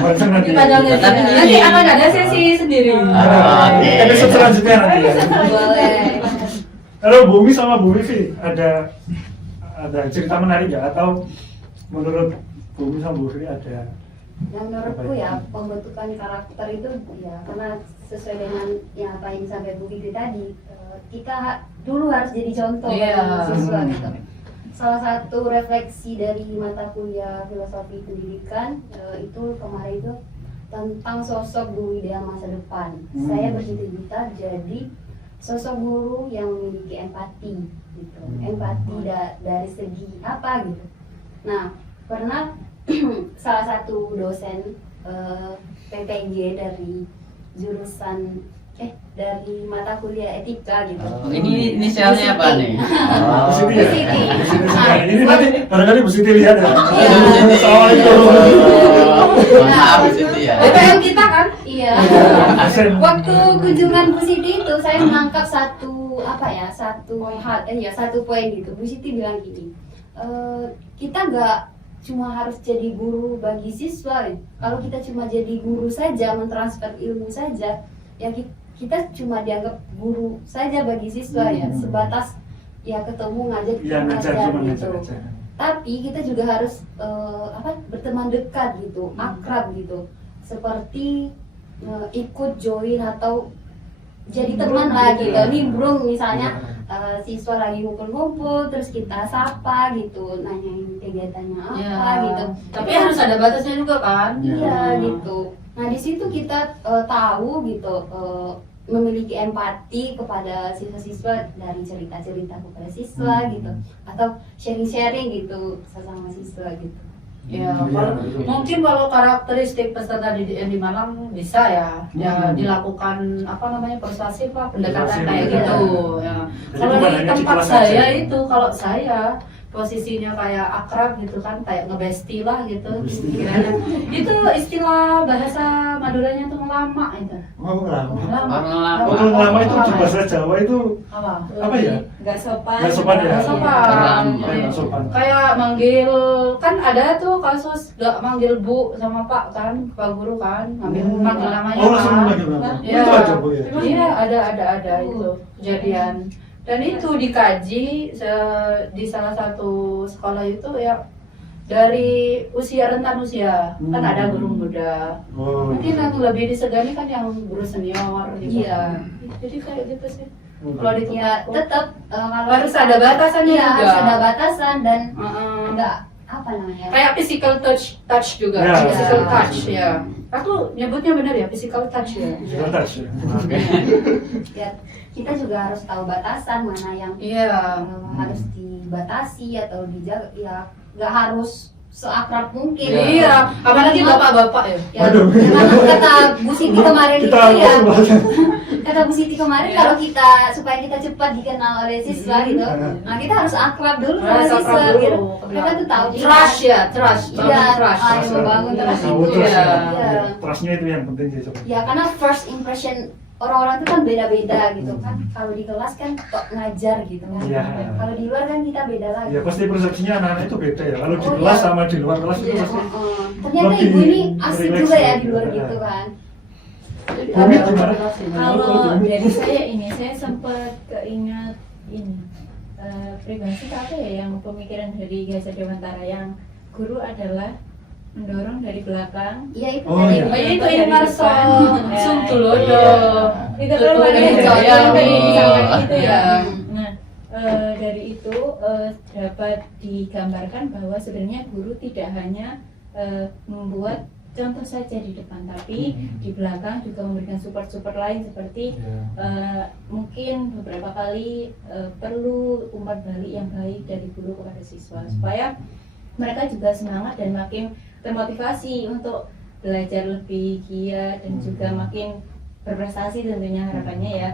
Baca nanti. Padahal Tapi ini- nanti akan ada sesi sendiri. Oke. Episode selanjutnya nanti ya. Boleh. Kalau Bumi sama Bu Vivi ada cerita menarik nggak, atau menurut Bumi sama Bu Vivi ada? Nah, menurutku ya pembentukan karakter itu ya karena sesuai dengan yang apa yang disampaikan Bu Vivi tadi, kita dulu harus jadi contoh Iya. bagi siswa gitu. Salah satu refleksi dari mata kuliah filosofi pendidikan itu kemarin itu tentang sosok guru ideal masa depan. Saya bercita-cita jadi sosok guru yang memiliki empati gitu. Empati dari segi apa gitu. Nah, pernah salah satu dosen PPG dari jurusan dari mata kuliah etika gitu. Ini inisialnya apa nih? Bu Siti ya? Bu Siti. Bu Siti. Nah, ini nanti barangkali Bu Siti lihat ya. Iya. Assalamualaikum. Maaf di situ ya. BPM kita kan? Iya. Dosen. Waktu kunjungan Bu Siti itu saya menangkap satu poin gitu. Bu Siti bilang gini, kita nggak cuma harus jadi guru bagi siswa. Kalau kita cuma jadi guru saja, mentransfer ilmu saja, ya kita cuma dianggap guru saja bagi siswa ya, sebatas ya ketemu ngajak Iya, ngajar cuma ngajar gitu. aja. Tapi kita juga harus berteman dekat gitu, akrab gitu, seperti ikut join atau jadi teman lah gitu, nimbrung misalnya siswa lagi ngumpul-ngumpul terus kita sapa gitu, nanyain kegiatannya apa Ya. gitu. Tapi harus ada batasnya juga kan? Iya gitu. Nah di situ kita tahu gitu, memiliki empati kepada siswa-siswa dari cerita-cerita kepada siswa gitu, atau sharing-sharing gitu sesama siswa gitu. Ya, Iya, kalau- betul. mungkin kalau karakteristik peserta didik yang di Malang bisa ya, ya Hmm. dilakukan apa namanya persuasif lah, pendekatan Persuasif, kayak ya. gitu. Ya. Jadi Kalau bukan di hanya di tempat kelas saya aja. itu, kalau saya posisinya kayak akrab gitu kan, kayak ngebesti lah gitu. Ngebesti. Gimana? Itu istilah bahasa Maduranya tuh ngelama itu. Oh, lama. Lama. Oh, kalau lama itu di bahasa Jawa itu apa ya? Nggak sopan. Nggak sopan ya? Nggak sopan. Nggak sopan. Kayak manggil, kan ada tuh kasus gak manggil Bu sama Pak kan, Pak Guru kan, manggil namanya Oh, langsung kan. manggil nama. Iya. Itu aja, Bu, ya? Iya, ada itu kejadian. Dan itu dikaji di salah satu sekolah itu ya dari usia rentan usia, kan ada guru muda. Oh, Mungkin yang lebih disegani kan yang guru senior gitu. Iya. Jadi kayak gitu sih. Oh, Kalau di Ya tempatku. tetap kalau Harus ada batasannya iya, juga. harus ada batasan dan Heeh. enggak apa namanya? Kayak physical touch juga, Ya. physical Ya. touch ya. Aku nyebutnya benar ya, physical touch ya. Batas ya. Oke. Ya kita juga harus tahu batasan mana yang Iya. harus dibatasi atau dijaga. Ya nggak harus seakrab mungkin. Iya, apalagi bapak-bapak ya. Ya, memang kata Bu Siti kemarin itu Kita ya. bahas. Kata Bu Siti kemarin Iya. kalau kita supaya kita cepat dikenal oleh siswa gitu, nah kita harus akrab dulu sama Harus siswa. akrab Biar dulu. mereka tuh tahu kita. Trust ya, trust. Iya, Bangun trust. ayo membangun trust Tahu itu. terus ya. Iya. Trustnya itu yang penting sih coba. Ya karena first impression orang-orang itu kan beda-beda gitu kan. Kalau di kelas kan kok ngajar gitu kan. Iya. Kalau di luar kan kita beda lagi. Ya pasti persepsinya anak-anak itu beda ya. Kalau di Oh, kelas iya. sama di luar kelas itu Iya, pasti. ternyata lebih ibu ini asik relax juga ya gitu. di luar gitu kan. Jadi Bumi ada gimana? relasi. Kalau dari saya sempat keingat ini pribadi apa ya, yang pemikiran dari Gajah Dewantara yang guru adalah mendorong dari belakang. Iya itu Oh, tadi. iya. Oh, iya, itu Dari Ingarso depan. Sumtulodo. Iya. Itu kan Betul, pada betul, Jawa iya. sampai gitu ya. Iya. Nah, dari itu dapat digambarkan bahwa sebenarnya guru tidak hanya membuat contoh saja di depan, tapi di belakang juga memberikan support lain seperti mungkin beberapa kali perlu umpan balik yang baik dari guru kepada siswa supaya mereka juga semangat dan makin termotivasi untuk belajar lebih giat dan juga makin berprestasi tentunya harapannya ya.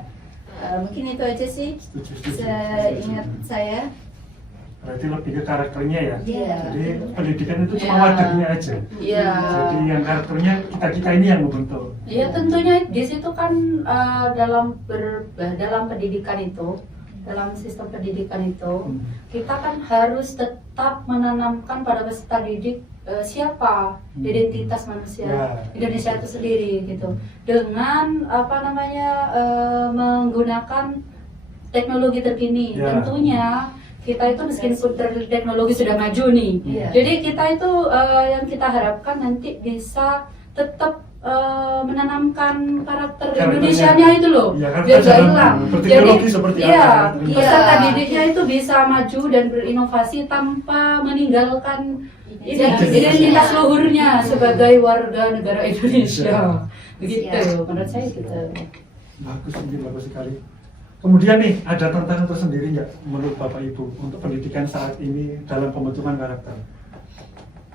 Mungkin itu aja sih Setuju. seingat saya. Berarti lebih ke karakternya ya. Iya. Jadi pendidikan itu cuma Iya. wadahnya aja. Iya. Jadi yang karakternya kita ini yang membentuk. Iya, tentunya di situ kan dalam pendidikan itu, dalam sistem pendidikan itu, kita kan harus tetap menanamkan pada peserta didik siapa identitas manusia Ya. Indonesia itu sendiri gitu, dengan menggunakan teknologi terkini. Ya. Tentunya kita itu meskipun teknologi sudah maju nih, Iya. jadi kita itu yang kita harapkan nanti bisa tetap menanamkan karakter Karakternya. Indonesianya itu loh, Iya, kan biar kita gak dalam hilang. berteknologi seperti iya, apa? peserta Iya. didiknya itu bisa maju dan berinovasi tanpa meninggalkan ini Identitas. identitas luhurnya sebagai warga negara Indonesia. Iya. Begitu, Iya. menurut saya gitu. Bagus sekali. Kemudian nih, ada tantangan tersendiri nggak menurut Bapak Ibu untuk pendidikan saat ini dalam pembentukan karakter?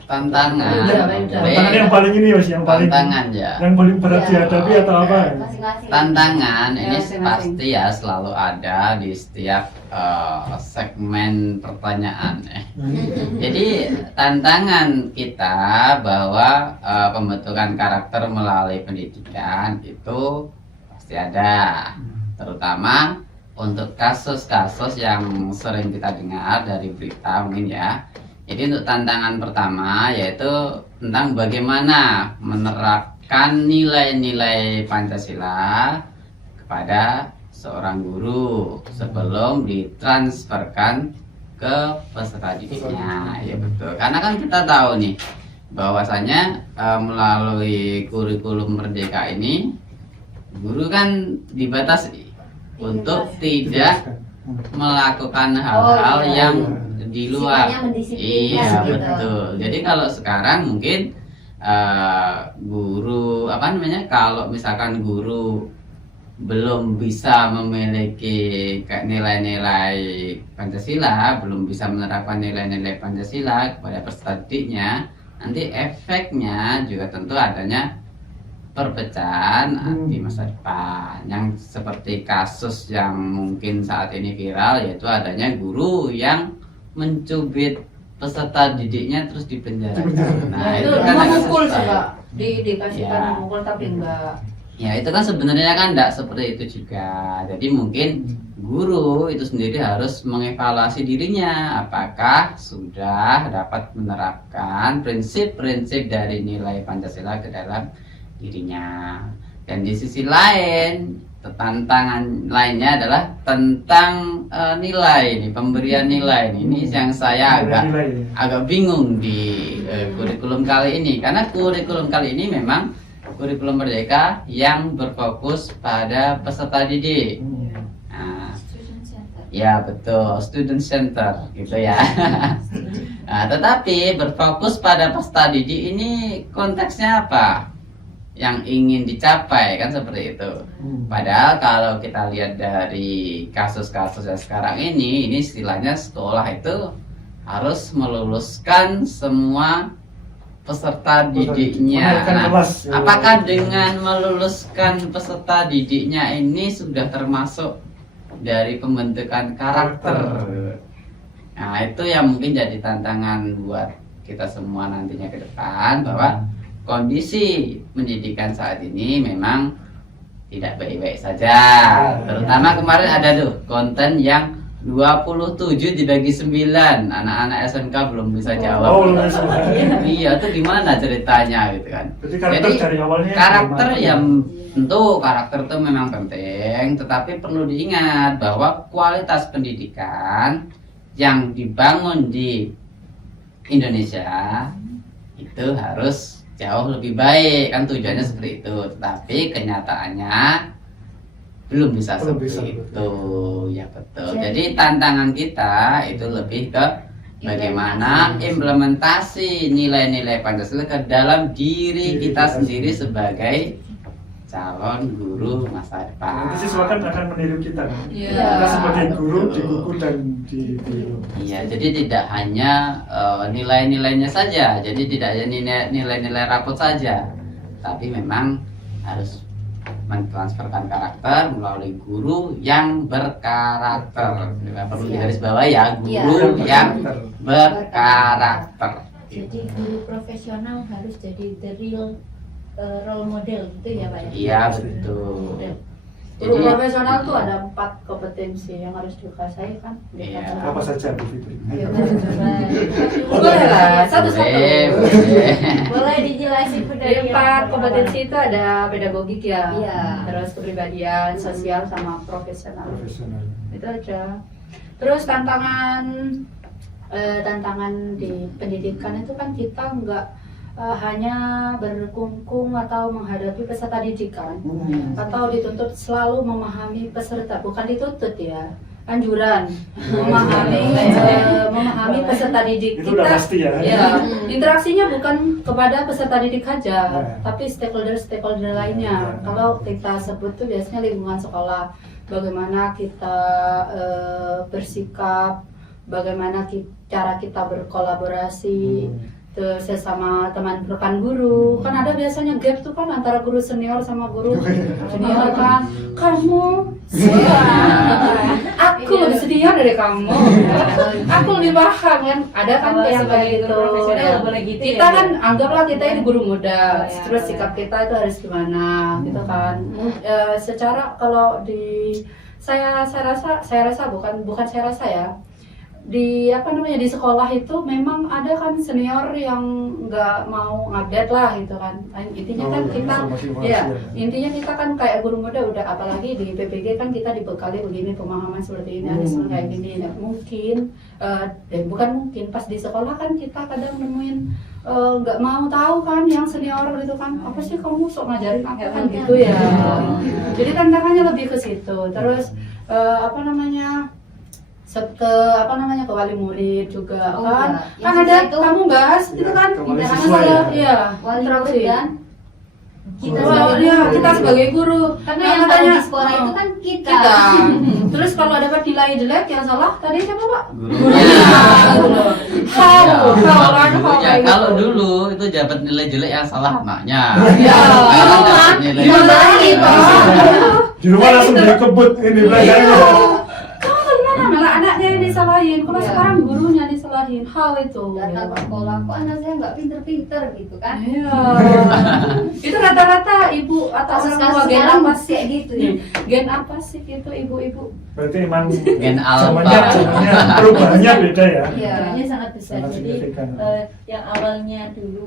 Tantangan. Iya, boleh. Tantangan yang paling ini Mas, yang paling Tantangan ya. yang paling berat Iya. dihadapi atau apa? Masing-masing. Tantangan Ya, ini masing-masing. pasti ya selalu ada di setiap segmen pertanyaan. Jadi tantangan kita bahwa pembentukan karakter melalui pendidikan itu pasti ada, terutama untuk kasus-kasus yang sering kita dengar dari berita mungkin ya. Jadi untuk tantangan pertama yaitu tentang bagaimana menerapkan nilai-nilai Pancasila kepada seorang guru sebelum ditransferkan ke peserta didiknya. Ya betul. Karena kan kita tahu nih bahwasanya melalui kurikulum Merdeka ini guru kan dibatasi untuk tidak melakukan hal-hal iya. yang di luar. Sifatnya mendisiplinkan Iya gitu. betul. Jadi kalau sekarang mungkin guru kalau misalkan guru belum bisa memiliki nilai-nilai Pancasila, belum bisa menerapkan nilai-nilai Pancasila kepada peserta didiknya, nanti efeknya juga tentu adanya perpecahan di masa depan. Yang seperti kasus yang mungkin saat ini viral, yaitu adanya guru yang mencubit peserta didiknya terus dipenjara. Nah, itu kan agak memukul susah. juga, dikasihkan Ya. memukul tapi enggak. Ya itu kan sebenarnya kan tidak seperti itu juga. Jadi mungkin guru itu sendiri harus mengevaluasi dirinya, apakah sudah dapat menerapkan prinsip-prinsip dari nilai Pancasila ke dalam dirinya. Dan di sisi lain, tantangan lainnya adalah tentang nilai ini, pemberian nilai ini yang saya agak bingung di kurikulum kali ini, karena kurikulum kali ini memang kurikulum Merdeka yang berfokus pada peserta didik. Nah, ya betul, student center gitu ya. Nah, tetapi berfokus pada peserta didik ini konteksnya apa? Yang ingin dicapai kan seperti itu. Padahal kalau kita lihat dari kasus-kasus yang sekarang ini istilahnya sekolah itu harus meluluskan semua peserta didiknya. Nah, apakah dengan meluluskan peserta didiknya ini sudah termasuk dari pembentukan karakter? Nah, itu yang mungkin jadi tantangan buat kita semua nantinya ke depan, bahwa kondisi pendidikan saat ini memang tidak baik-baik saja. Terutama kemarin ada tuh konten yang 27 dibagi 9, anak-anak SMK belum bisa jawab. Iya, itu gimana ceritanya gitu kan. Jadi dari awalnya karakter yang tentu karakter itu memang penting, tetapi perlu diingat bahwa kualitas pendidikan yang dibangun di Indonesia itu harus jauh lebih baik, kan tujuannya seperti itu. Tetapi kenyataannya belum bisa seperti itu. Ya betul. Jadi tantangan kita itu lebih ke bagaimana implementasi nilai-nilai Pancasila ke dalam diri kita sendiri sebagai calon guru masa depan. Nanti siswa kan akan meniru kita. Iya. Kita sebagai guru dikuku dan ditiru. Iya, jadi tidak hanya nilai-nilainya saja, jadi tidak hanya nilai-nilai rapot saja, tapi memang harus mentransferkan karakter melalui guru yang berkarakter. Perlu digarisbawahi ya, guru yang berkarakter. Jadi guru profesional harus jadi the real role model gitu ya Pak ya? Iya betul. Guru Jadi profesional tuh ada 4 kompetensi yang harus dikuasai kan. Iya. Apa saja Bu Fitri? Ya, boleh. Boleh lah, satu-satu. boleh. Boleh dijelasin Bu Jadi dari 4 kompetensi itu ada pedagogik ya, Iya. terus kepribadian, sosial sama profesional. Profesional. Itu aja. Terus tantangan di pendidikan itu kan kita nggak hanya berkungkung atau menghadapi peserta didikan atau dituntut selalu memahami peserta, bukan dituntut ya, anjuran memahami peserta didik Itu udah kita. pasti ya. Ya, interaksinya bukan kepada peserta didik aja, Ya. tapi stakeholder lainnya. Kalau kita sebut tuh biasanya lingkungan sekolah, bagaimana kita bersikap, bagaimana cara kita berkolaborasi, terus sesama teman rekan guru. Kan ada biasanya gap tuh kan antara guru senior sama guru junior kan. Kamu aku lebih senior dari kamu. Aku lebih paham kan. Ada kan Kalau yang sebagai kayak gitu. guru profesional Ya. nggak boleh gitu Kita ya, kan Bu? anggaplah kita ini guru muda. Ya. Terus sikap kita itu harus gimana gitu kan. Secara kalau di saya rasa bukan saya rasa ya, di di sekolah itu memang ada kan senior yang nggak mau ngupdate lah gitu kan. Intinya kan kita intinya kita kan kayak guru muda udah, apalagi di PPG kan kita dibekali begini, pemahaman seperti ini, harus kayak gini. Nah, mungkin bukan mungkin, pas di sekolah kan kita kadang nemuin nggak mau tahu kan yang senior gitu kan, apa sih kamu sok ngajarin aku kan gitu ya. Jadi tantangannya lebih ke situ. Terus ke wali murid juga Oh, kan. iya. Kan Yang ada itu- kamu bahas Ya, itu kan ke wali interaksi siswa ya. iya, Wali interaksi. murid dan kita Oh, sebagai Iya, guru. kita sebagai guru. Karena Nah, yang tahu katanya, di sekolah itu kan kita. Terus kalau dapat nilai jelek yang salah tadi siapa Pak? Gurunya. Gurunya. Kalau dulu itu dapat nilai jelek yang salah maknya. Ya, Sekarang dapat nilai gimana jelek. lagi, Pak? Di rumah langsung dikebut ini belajarnya. Gimana malah anaknya yang disalahin? Kalau Iya. sekarang gurunya disalahin, hal itu. Datang ke sekolah, kok anak saya nggak pinter-pinter gitu kan. Iya. Itu rata-rata ibu atau orang tua Kasus-kasus gen sekarang apa masih sih? kayak gitu ya. Gen apa sih itu ibu-ibu? Berarti emang Gen zamannya alpha. perubahannya beda ya. Iya. Perubahannya sangat besar. Sangat Jadi signifikan. yang awalnya dulu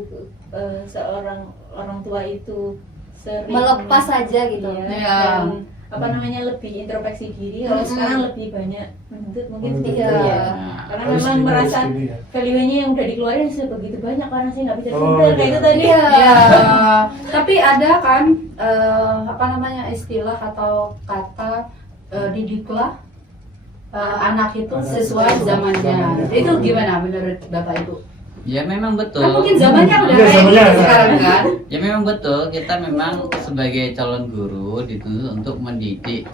seorang orang tua itu sering Melepas saja gitu. Iya, dan lebih introspeksi diri. Kalau sekarang lebih banyak menuntut mungkin Menuntut, seperti itu iya. ya. Karena Harus memang gini, merasa harus gini ya. value-nya yang udah dikeluarin sebegitu banyak karena saya nggak bisa Oh, pinter kayak iya. itu tadi. Iya. Ya, tapi ada kan istilah atau kata didiklah anak itu Anak sesuai sesuai zamannya. zamannya. Itu gimana menurut Bapak Ibu? Ya memang betul. Kan mungkin zamannya udah Iya, kayak zamannya gitu ada. sekarang kan? Ya memang betul, kita memang sebagai calon guru dituntut untuk mendidik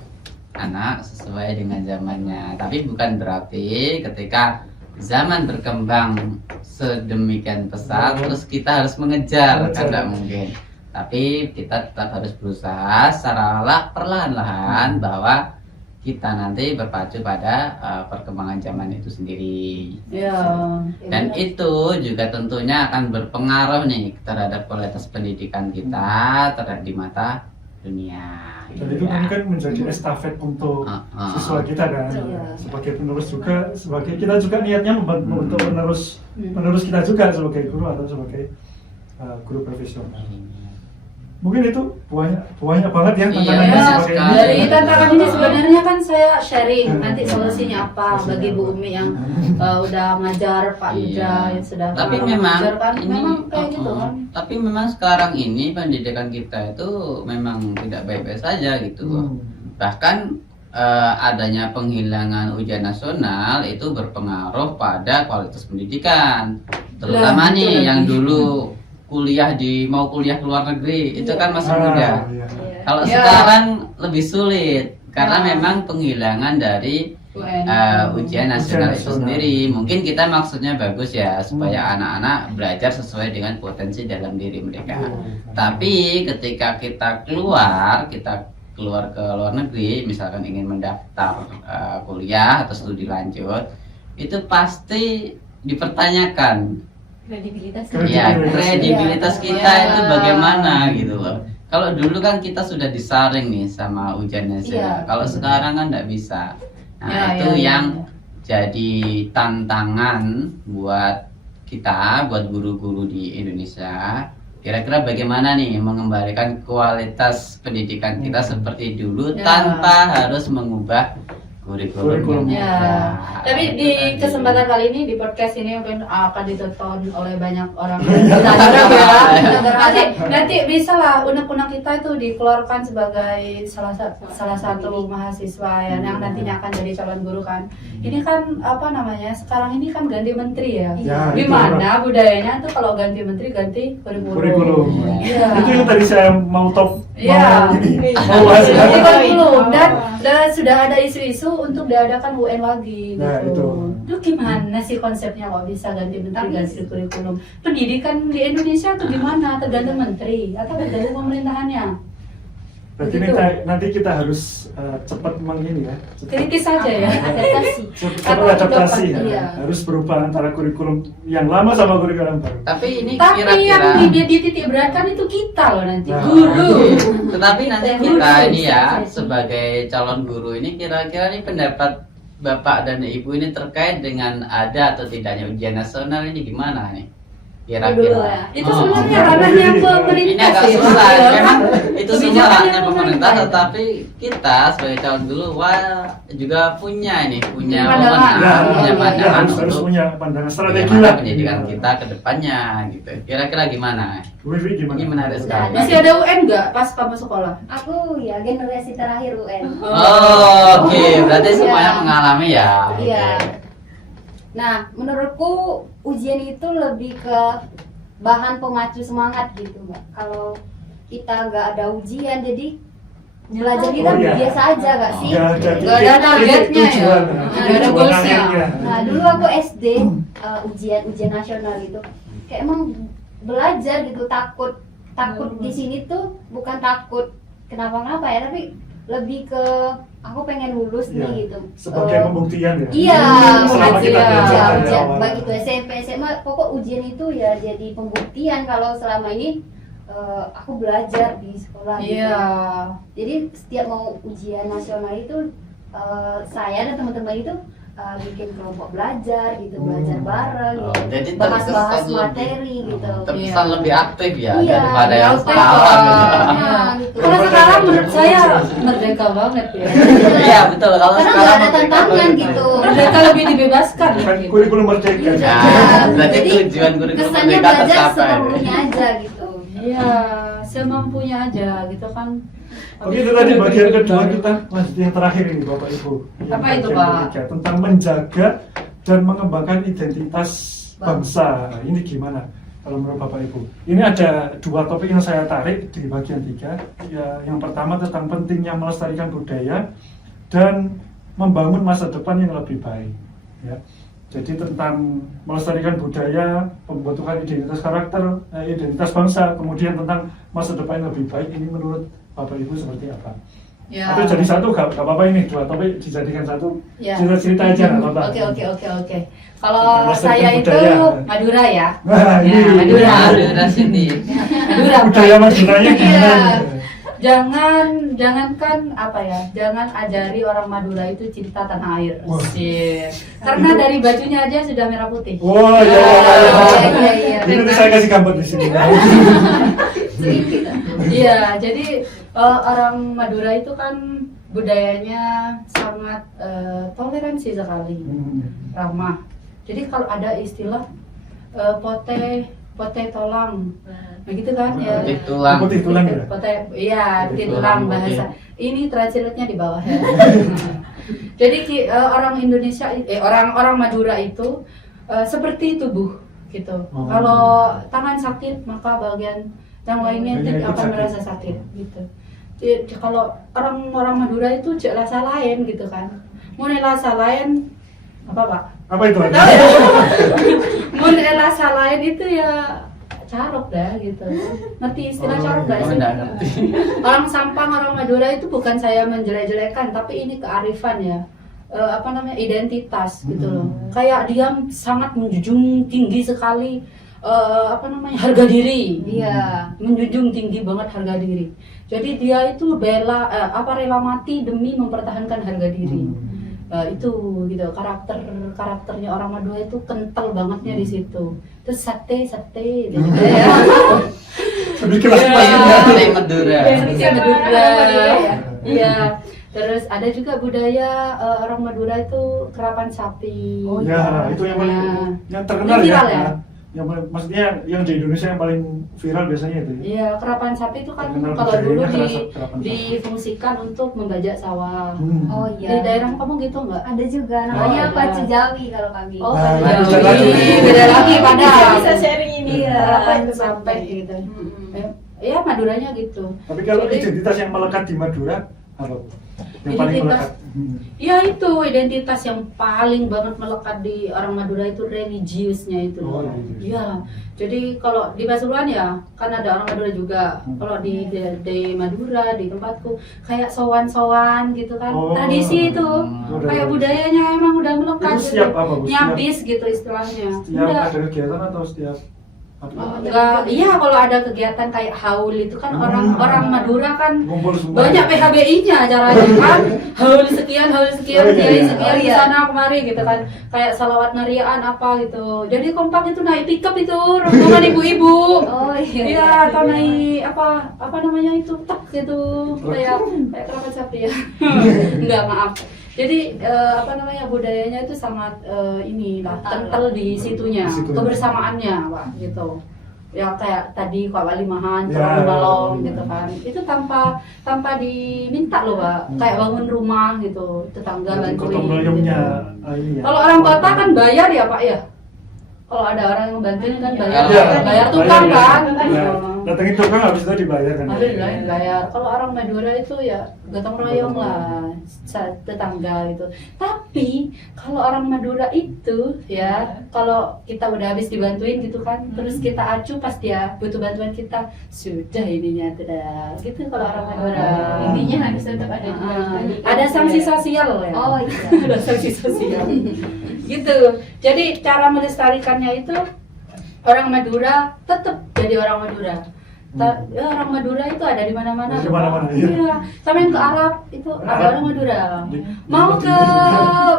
anak sesuai dengan zamannya. Tapi bukan berarti ketika zaman berkembang sedemikian pesat terus kita harus mengejar, kan tidak mungkin. Tapi kita tetap harus berusaha secara perlahan-lahan bahwa kita nanti berpacu pada perkembangan zaman itu sendiri. Iya. Dan itu juga tentunya akan berpengaruh nih terhadap kualitas pendidikan kita terhadap di mata dunia. Dan itu kan menjadi estafet untuk siswa kita kan. Iya. Sebagai penerus juga, sebagai kita juga niatnya untuk penerus kita juga sebagai guru atau sebagai guru profesional. Mungkin itu banyak banget ya tantangannya Iya, sebagai sekali. Dari tantangan ini sebenarnya kan saya sharing nanti solusinya apa bagi Bu Umi yang udah ngajar, Pak Iya. Ida yang sudah Tapi pengalaman memang ngajar kan, ini memang kayak gitu kan. Tapi memang sekarang ini pendidikan kita itu memang tidak baik-baik saja gitu. Bahkan adanya penghilangan ujian nasional itu berpengaruh pada kualitas pendidikan. Terutama Lah, nih itu yang lagi. dulu mau kuliah ke luar negeri itu kan masih muda. Iya. Kalau Iya. sekarang lebih sulit karena Nah. memang penghilangan dari ujian nasional itu nasional. sendiri. Mungkin kita maksudnya bagus ya supaya anak-anak belajar sesuai dengan potensi dalam diri mereka. Tapi ketika kita keluar ke luar negeri, misalkan ingin mendaftar kuliah atau studi lanjut, itu pasti dipertanyakan. Kredibilitas. Ya, kredibilitas kita Iya. itu bagaimana gitu loh. Kalau dulu kan kita sudah disaring nih sama ujian nasional. Iya. Kalau sekarang kan nggak bisa. Nah, Ya, itu ya, yang ya. jadi tantangan buat kita, buat guru-guru di Indonesia. Kira-kira bagaimana nih mengembalikan kualitas pendidikan kita seperti dulu Ya. tanpa harus mengubah kurikulum. Ya. Tapi di kesempatan kali ini di podcast ini mungkin akan ditonton oleh banyak orang nanti bisa lah unek-unek kita itu dikeluarkan sebagai salah satu mahasiswa ya, yang nantinya akan jadi calon guru kan. Ini kan apa namanya, sekarang ini kan ganti menteri ya, Ya, itu gimana budayanya tuh kalau ganti menteri ganti kurikulum. kurikulum. Iya. Itu yang tadi saya mau top, Iya. mau bahas Ganti kan? kurikulum dan sudah ada isu-isu untuk diadakan UN lagi Nah, gitu. itu. Itu gimana sih konsepnya kok bisa ganti menteri, Tapi- ganti kurikulum? Pendidikan di Indonesia tuh gimana? Tergantung menteri atau tergantung pemerintahannya? Berarti ini nanti kita harus cepat mengini ya. Kritis saja ya. Adaptasi. Cepat Atau adaptasi ya. iya. Harus berubah antara kurikulum yang lama sama kurikulum yang baru. Tapi ini Tapi kira-kira yang dititik beratkan itu kita loh nanti, Nah, guru. Tetapi nanti Guru kita ini ya bisa. sebagai calon guru ini kira-kira nih pendapat Bapak dan Ibu ini terkait dengan ada atau tidaknya ujian nasional ini gimana nih? Dulu Kira-kira. ya. Itu Oh. sebenarnya ranahnya Ini pemerintah agak sih. susah, Iya. memang itu semua Kebijakannya ranahnya pemerintah, pemerintah. tetapi kita sebagai calon guru juga punya Punya wewenang, pandangan. Ya, punya iya, pandangan harus untuk punya pandangan strategi bagaimana lah. pendidikan kita ke depannya gitu. Kira-kira gimana? Bu Vivi gimana? Ini menarik sekali. Masih ada UN nggak pas kamu sekolah? Aku ya generasi terakhir UN. Oh, oke, berarti semuanya mengalami ya. Oke. Iya. Nah, menurutku ujian itu lebih ke bahan pemacu semangat gitu, Mbak. Kalau kita nggak ada ujian, jadi belajar kita Oh, iya. biasa aja nggak sih? Nggak ada Nggak ada targetnya ya? tujuan. Nggak ada Tujuan goalsnya. akhirnya. Nah, dulu aku SD ujian nasional itu kayak emang belajar gitu, takut di sini tuh bukan takut kenapa-napa ya, tapi lebih ke aku pengen lulus Iya. nih gitu. Sebagai pembuktian ya. Iya, Selama kita ujian. belajar dari ujian, awal. baik itu SMP, SMA, pokok ujian itu ya jadi pembuktian kalau selama ini aku belajar di sekolah gitu. Iya. Jadi setiap mau ujian nasional itu saya dan teman-teman itu bikin kelompok belajar gitu, belajar bareng Oh, gitu. jadi Bahas-bahas terkesan materi gitu. Terkesan Iya. lebih aktif ya Iya, daripada yang aktif, sekarang. Pak. Nah, gitu. Kalau sekarang menurut saya merdeka banget ya. Iya betul. Kalau Karena sekarang nggak ada merdeka tantangan banget. gitu. Merdeka lebih dibebaskan. Kan gitu. kurikulum merdeka. Ya, Iya, berarti jadi tujuan kurikulum kesannya merdeka belajar tercapai. seperlunya aja gitu. Iya, semampunya aja gitu kan. Oke, itu tadi bagian kedua kita lanjut yang terakhir ini Bapak Ibu. Yang Apa itu, bagian Pak? ketiga, tentang menjaga dan mengembangkan identitas bangsa. Nah, ini gimana kalau menurut Bapak Ibu? Ini ada dua topik yang saya tarik di bagian 3. Ya, yang pertama tentang pentingnya melestarikan budaya dan membangun masa depan yang lebih baik. Ya. Jadi tentang melestarikan budaya, pembentukan identitas karakter, identitas bangsa, kemudian tentang masa depan yang lebih baik. Ini menurut Bapak Ibu seperti apa? Ya. Atau jadi satu gak apa-apa ini, dua topik dijadikan satu, Ya. cerita-cerita aja nggak apa-apa. Oke. Kalau Melestarikan saya itu budaya. Madura ya. Nah, Ya, ini Madura. Madura City. Madura. budaya Maduranya gimana? Iya. Jangankan apa ya, jangan ajari orang Madura itu cinta tanah air. Wah. Sih. Karena Itu- dari bajunya aja sudah merah putih. Wah, ya. Iya. Ini nanti saya kasih gambar di sini. Sedikit. Iya, jadi orang Madura itu kan budayanya sangat toleransi sekali, ramah. Jadi kalau ada istilah pote tolang, begitu kan ya. Putih tulang. Putih tulang ya? Iya, Putih putih tulang, tulang bahasa. putih. Ini translate-nya di bawah ya. Jadi orang Indonesia, orang Madura itu seperti tubuh gitu. Oh. Kalau tangan sakit maka bagian yang lainnya Bagian ikut akan sakit. merasa sakit gitu. Jadi, kalau orang Madura itu rasa lain gitu kan. Mun elasa lain apa Pak? Apa itu? Mun elasa lain itu ya carok dah gitu. Ngerti istilah carok nggak Oh, sih? enggak ngerti. Orang Sampang, orang Madura itu bukan saya menjelek-jelekan, tapi ini kearifan ya. Apa namanya, identitas gitu loh. Kayak dia sangat menjunjung tinggi sekali apa namanya, harga diri. Iya. Menjunjung tinggi banget harga diri. Jadi dia itu rela mati demi mempertahankan harga diri. Itu gitu, karakternya orang Madura itu kental bangetnya di situ. Terus sate gitu ya. Lebih kelas Iya. Sate Madura. Sate Madura. Iya. Terus ada juga budaya orang Madura itu kerapan sapi. Oh, Ya, itu yang paling Ya. yang terkenal Ini ya. viral ya? Maksudnya yang di Indonesia yang paling viral biasanya itu. Ya. Iya, kerapan sapi itu kan Terkenal kalau dulu budayanya kerapan sapi. difungsikan untuk membajak sawah. Oh Di iya. daerahmu kamu gitu enggak? Ada juga namanya ada. pacu jawi kalau kami. Oh, Nah, beda beda lagi. beda lagi padahal. Bisa sharing ini Iya. Kerapan sampai gitu. Mm-mm. Ya, Maduranya gitu. Tapi kalau Jadi- identitas yang melekat di Madura apa? Yang paling Identitas. melekat. Ya itu identitas yang paling banget melekat di orang Madura itu religiusnya itu. Oh, religius. Iya. Jadi kalau di Pasuruan ya kan ada orang Madura juga. Kalau di Madura di tempatku kayak sowan-sowan gitu kan. Oh. Tradisi itu. Udah. Kayak budayanya emang udah melekat Itu setiap apa, Bu? Nyabis gitu istilahnya. Setiap Udah. ada kegiatan atau setiap apa? Enggak, iya kalau ada kegiatan kayak haul itu kan orang Madura kan Ngumpul semua. banyak PHBI-nya acaranya kan. Haul sekian, Oh, iya, kiai iya. sekian di iya. sana kemari gitu kan. Kayak salawat nariaan apa gitu. Jadi kompak itu naik pickup itu rombongan ibu-ibu. Oh iya. Iya, atau naik apa namanya itu tak gitu. Kayak kerabat sapi ya. Enggak, maaf. Jadi apa namanya, budayanya itu sangat inilah kental di situnya, Di situnya. kebersamaannya Pak gitu. Ya kayak tadi Pak Walimahan, Ya, menolong ya. gitu kan. Itu tanpa diminta loh Pak. Kayak bangun rumah gitu, tetangga Jadi bantuin. gotong royongnya gitu. ini ya. Kalau orang kota kan bayar ya Pak ya. Kalau ada orang yang bantuin kan bayar, Iya, bayar tukang bayar, kan. ya. Datengin tukang habis itu dibayar kan. Ada bayar. Kalau orang Madura itu ya gotong royong lah, tetangga gitu. Tapi kalau orang Madura itu ya, kalau kita udah habis dibantuin gitu kan, terus kita acu pas dia butuh bantuan kita, sudah ininya tidak. Gitu kalau orang Madura. Intinya harus tetap ada Ada sanksi sosial ya. Oh iya. Ada sanksi sosial. Gitu. Jadi cara melestarikannya itu orang Madura tetap jadi orang Madura. Ya, orang Madura itu ada di mana-mana. Di mana-mana, iya. Iya. Sama yang ke Arab itu ada orang Madura. Mau ke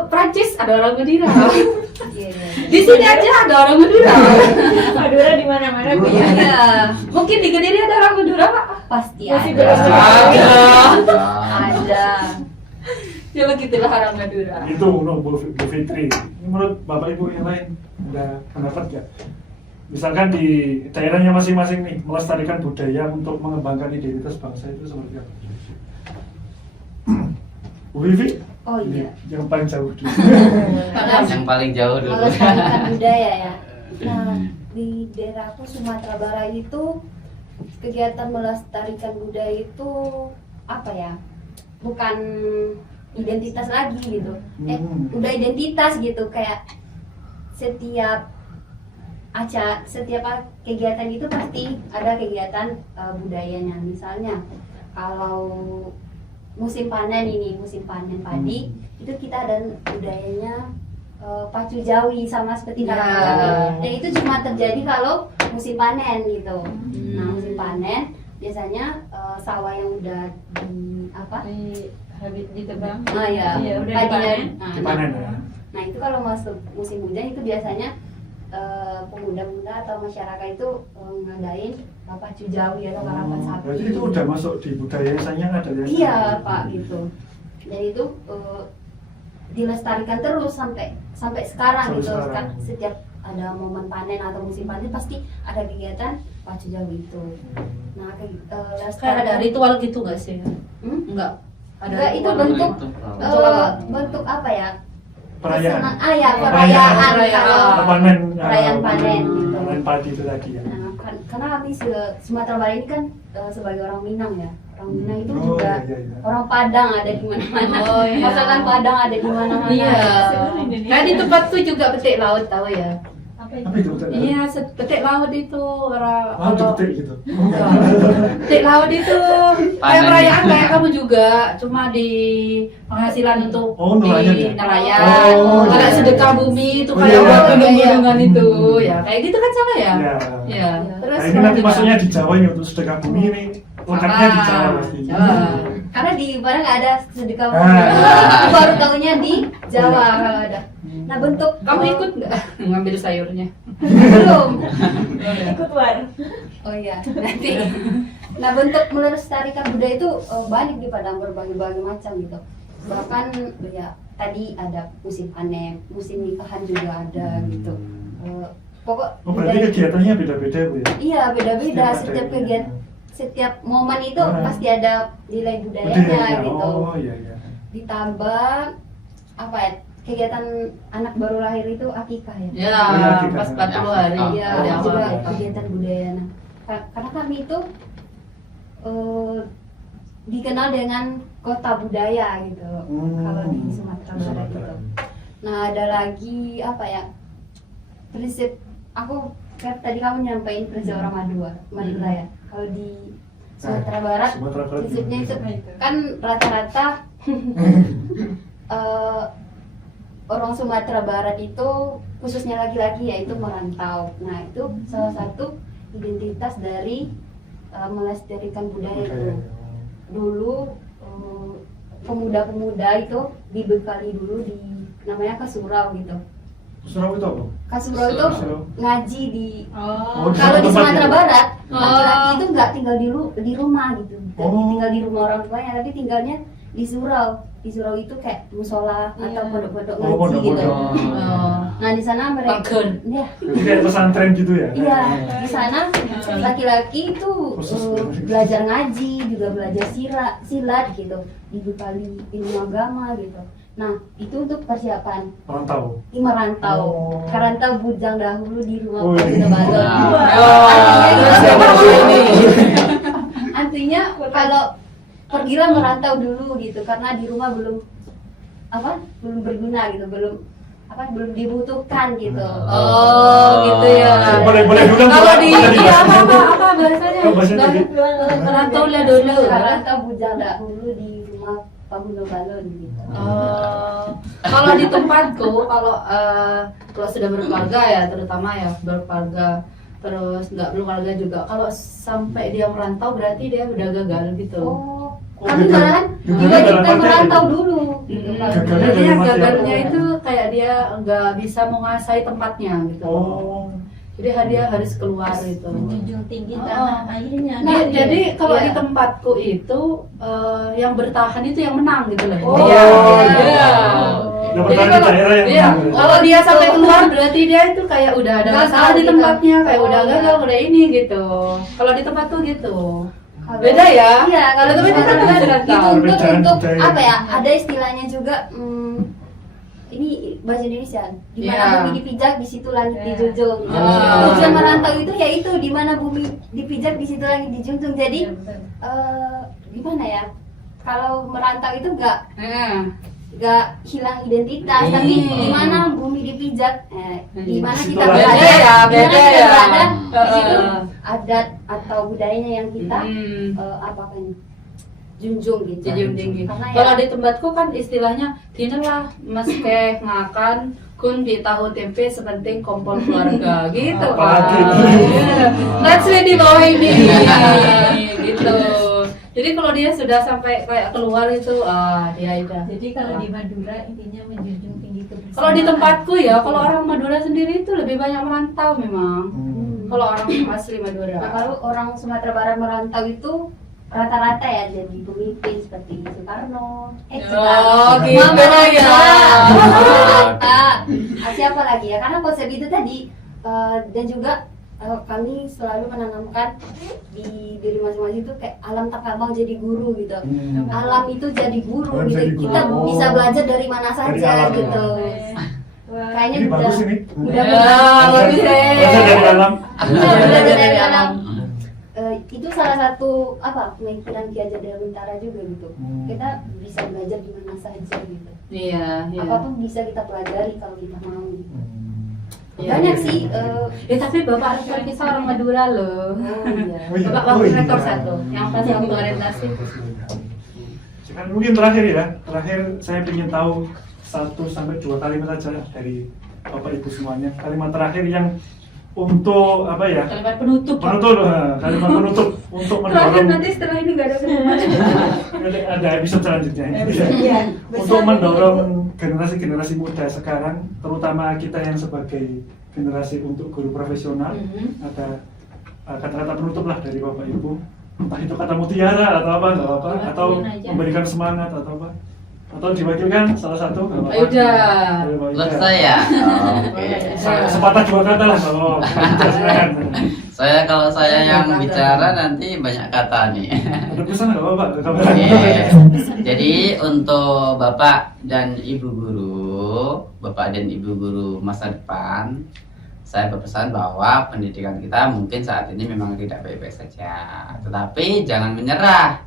Prancis ada orang Madura. Iya. Di sini aja ada orang Madura. Madura di mana-mana Madura. punya. Iya. Mungkin di Kediri ada orang Madura, Pak. Pasti Masih ada. Ada. Ada. Ya begitulah orang Madura. Itu menurut Bu Fitri. Menurut Bapak Ibu yang lain ada pendapat nggak? Misalkan di daerahnya masing-masing nih melestarikan budaya untuk mengembangkan identitas bangsa itu seperti apa? Bu Vivi? Oh iya. Yang paling jauh dulu. Yang paling jauh dulu. Melestarikan budaya ya. Nah, di daerahku Sumatera Barat itu kegiatan melestarikan budaya itu apa ya? Bukan identitas lagi gitu. Udah identitas gitu, kayak setiap kegiatan itu pasti ada kegiatan budayanya. Misalnya kalau musim panen padi, itu kita ada budayanya pacu jawi sama seperti Ya. karapan jawi. Dan itu cuma terjadi kalau musim panen gitu. Nah, musim panen biasanya sawah yang udah Habis ditebang. nah ya, Iya, udah padinya. dipanen. Dipanen ya. Nah, itu kalau masuk musim hujan itu biasanya pemuda-pemuda atau masyarakat itu ngadain pacu jawi atau karapan sapi. Berarti itu udah masuk di budaya yang ada ya? Iya Pak, gitu. Dan itu dilestarikan terus sampai sekarang Sampai gitu. sekarang. Setiap ada momen panen atau musim panen pasti ada kegiatan pacu jawi itu. Nah, Kayak ada ritual gitu nggak sih? Hmm? Enggak. Ada Enggak, itu ritual bentuk gitu. Bentuk apa? bentuk apa ya? Perayaan. Ya, perayaan Perayaan. kalau Panen. perayaan panen gitu. Panen padi itu tadi ya. Nah, karena kami Sumatera Barat ini kan sebagai orang Minang ya. Orang Minang itu Oh, juga iya, iya. orang Padang ada di mana-mana. Oh, iya. Masakan Padang ada di mana-mana. Iya. Seluruh Indonesia. Nah di tempatku juga petik laut tahu ya. Apa itu? Apa itu betul? Iya, petik laut itu orang Ah, detik gitu. petik laut itu kayak Panen. perayaan kayak kamu juga, cuma di penghasilan untuk Oh, nelayan ya? di nelayan. Oh, Kayak iya. sedekah bumi itu Oh, kayak iya. buat gunung-gunungan itu, ya kayak gitu kan sama ya? Iya. Ya. Terus Nah, ini nanti juga- maksudnya di Jawa ini untuk sedekah bumi ini lengkapnya di Jawa pasti. Jawa. Karena di Padang nggak ada sedekah Ah. bumi. Baru tahunya di Jawa kalau ada. Nah bentuk Kamu ikut nggak ngambil sayurnya? belum? Ikut war. Oh iya, nanti. Nah bentuk melestarikan budaya itu banyak di Padang, berbagai-bagai macam gitu. Bahkan ya tadi ada musim panen, musim nikahan juga ada gitu. Pokok Oh, berarti kegiatannya beda-beda Bu ya? iya beda-beda Setiap setiap ada kegiatan, ini. setiap momen itu Ah. pasti ada nilai budayanya Budayanya. gitu. Oh, iya iya. Ditambah apa ya? Kegiatan anak baru lahir itu akikah ya. Ya, Iya, kita- pas 40 hari. Iya, Oh, dari itu juga awal. kegiatan budaya. Nah, karena kami itu dikenal dengan kota budaya gitu. Kalau di Sumatera Barat gitu. Nah, ada lagi apa ya? Prinsip aku kan tadi kamu nyampein prinsip orang Madura ya. Kalau di Sumatera Barat Sumatera Barat prinsipnya itu gimana? kan rata-rata orang Sumatera Barat itu khususnya laki-laki yaitu merantau. Nah itu salah satu identitas dari melestarikan budaya itu. Dulu pemuda-pemuda itu dibekali dulu di namanya kasurau gitu. Surau itu apa? Kasurau itu Kasurau. ngaji di Oh, kalau di tempat Sumatera ya? Barat Oh. laki-laki itu nggak tinggal di rumah gitu, nggak Oh. tinggal di rumah orang tuanya, tapi tinggalnya di surau. Di surau itu kayak musola atau Iya. pondok-pondok Oh, ngaji gitu. pondok-pondok. Oh. Nah di sana mereka, Pagen. ya, Jadi kayak pesantren gitu ya? iya di sana laki-laki itu Khusus. belajar ngaji, juga belajar silat gitu, dibekali ilmu agama gitu. Nah itu untuk persiapan Perantau. merantau, Oh. karantau bujang dahulu di rumah Oh, Pak iya. Gino Balon. Nah. Terus siapa ini? Artinya kalau pergilah merantau dulu gitu, karena di rumah belum berguna gitu, belum dibutuhkan gitu. Oh, gitu ya. Boleh dulu. Kalau di boleh iya dibahas. apa bahasanya? Oh, bahasanya tadi. Merantau lah dulu. Karantau bujang dahulu di rumah Pak Gino Balon gitu. Kalau di tempatku, kalau sudah berkeluarga ya, terutama ya berkeluarga, terus nggak berkeluarga juga. Kalau sampai dia merantau berarti dia udah gagal gitu. Oh, Oh, kami gagal. malahan Gagalnya diwajibkan dalam arti merantau apa? dulu. Gitu. Mm, Gagalnya Jadi dalam arti gagalnya apa? itu kayak dia nggak bisa menguasai tempatnya gitu. Oh. Jadi dia harus keluar gitu. Menjunjung tinggi Oh. tanah airnya. Nah, jadi kalau Iya. di tempatku itu yang bertahan itu yang menang gitu loh. Oh, Iya. iya. Yang Jadi bertahan di kalau daerah yang iya, menang, ya? kalau dia sampai keluar berarti dia itu kayak udah ada Gagal masalah di gitu. tempatnya, kayak Oh, udah iya. gagal, udah ini gitu. Kalau di tempatku gitu. Kalau- Beda ya? Iya, kalau Tapi di kan sana beda kan? dituntut Beda, untuk budaya. apa ya? Ada istilahnya juga. Ini bahasa Indonesia. Di mana Iya. bumi dipijak, di situ langit Iya. dijunjung. Ah. Tujuan merantau itu yaitu di mana bumi dipijak, di situ langit dijunjung. Jadi Iya, betul. gimana ya? Kalau merantau itu Nah, nggak hilang identitas, Hmm. tapi di mana bumi dipijak, di mana Di situ kita langit. berada, Beda ya, di mana beda kita ya. berada, di situ Heeh. adat atau budayanya yang kita apa kan junjung gitu. Junjung tinggi. Karena Kalau ya, di tempatku kan istilahnya dinalah meske ngakan kun di tahu tempe sepenting kompor keluarga gitu Apalagi kan. itu. Iya. Let's say di bawah ini gitu. Jadi kalau dia sudah sampai kayak keluar itu dia udah. Jadi kalau di Madura intinya menjunjung tinggi kebersamaan. Kalau di tempatku ya, kalau orang Madura sendiri itu lebih banyak merantau memang. Kalau orang asli Madura. nah kalau orang Sumatera Barat merantau itu rata-rata ya jadi pemimpin seperti Soekarno, Oh, gitu Muhammad ya. siapa lagi ya? Karena konsep itu tadi dan juga kami selalu menanamkan di diri masing-masing itu kayak alam tak abang jadi guru gitu. Alam itu jadi guru Alam gitu. jadi guru. Kita Oh. bisa belajar dari mana Dari saja alam. gitu. Wah. Kayaknya Ini udah bagus ini. udah Ya, bagus deh. Belajar dari alam. Belajar dari alam. Itu salah satu pemikiran Ki Hajar Dewantara juga gitu. Kita bisa belajar di mana saja gitu. Iya, iya. Apapun bisa kita pelajari kalau kita mau. Iya, Banyak iya. sih. Tapi Bapak rektor kita orang Madura loh. Oh iya. Bapak wakil rektor satu, yang pas waktu orientasi. Sekarang mungkin terakhir ya, saya ingin tahu 1 sampai 2 kalimat saja dari Bapak Ibu semuanya. Kalimat terakhir yang untuk apa ya? Kalimat penutup. Pak. Kalimat penutup untuk Terakhir mendorong nanti setelah ini nggak ada kalimat. ada episode selanjutnya. Iya, Untuk mendorong generasi-generasi muda sekarang, terutama kita yang sebagai generasi untuk guru profesional, ada kata-kata penutup lah dari Bapak Ibu. Entah itu kata mutiara atau apa, nggak apa, atau memberikan semangat atau apa, atau diwakilkan salah satu, nggak apa-apa. Ayo udah. Buat saya. Oke. Sepatah 2 kata lah kalau silakan. Kalau saya yang bicara nanti banyak kata nih. Ada pesan nggak Bapak? Oke. Jadi untuk Bapak dan Ibu guru masa depan, saya berpesan bahwa pendidikan kita mungkin saat ini memang tidak baik-baik saja, tetapi jangan menyerah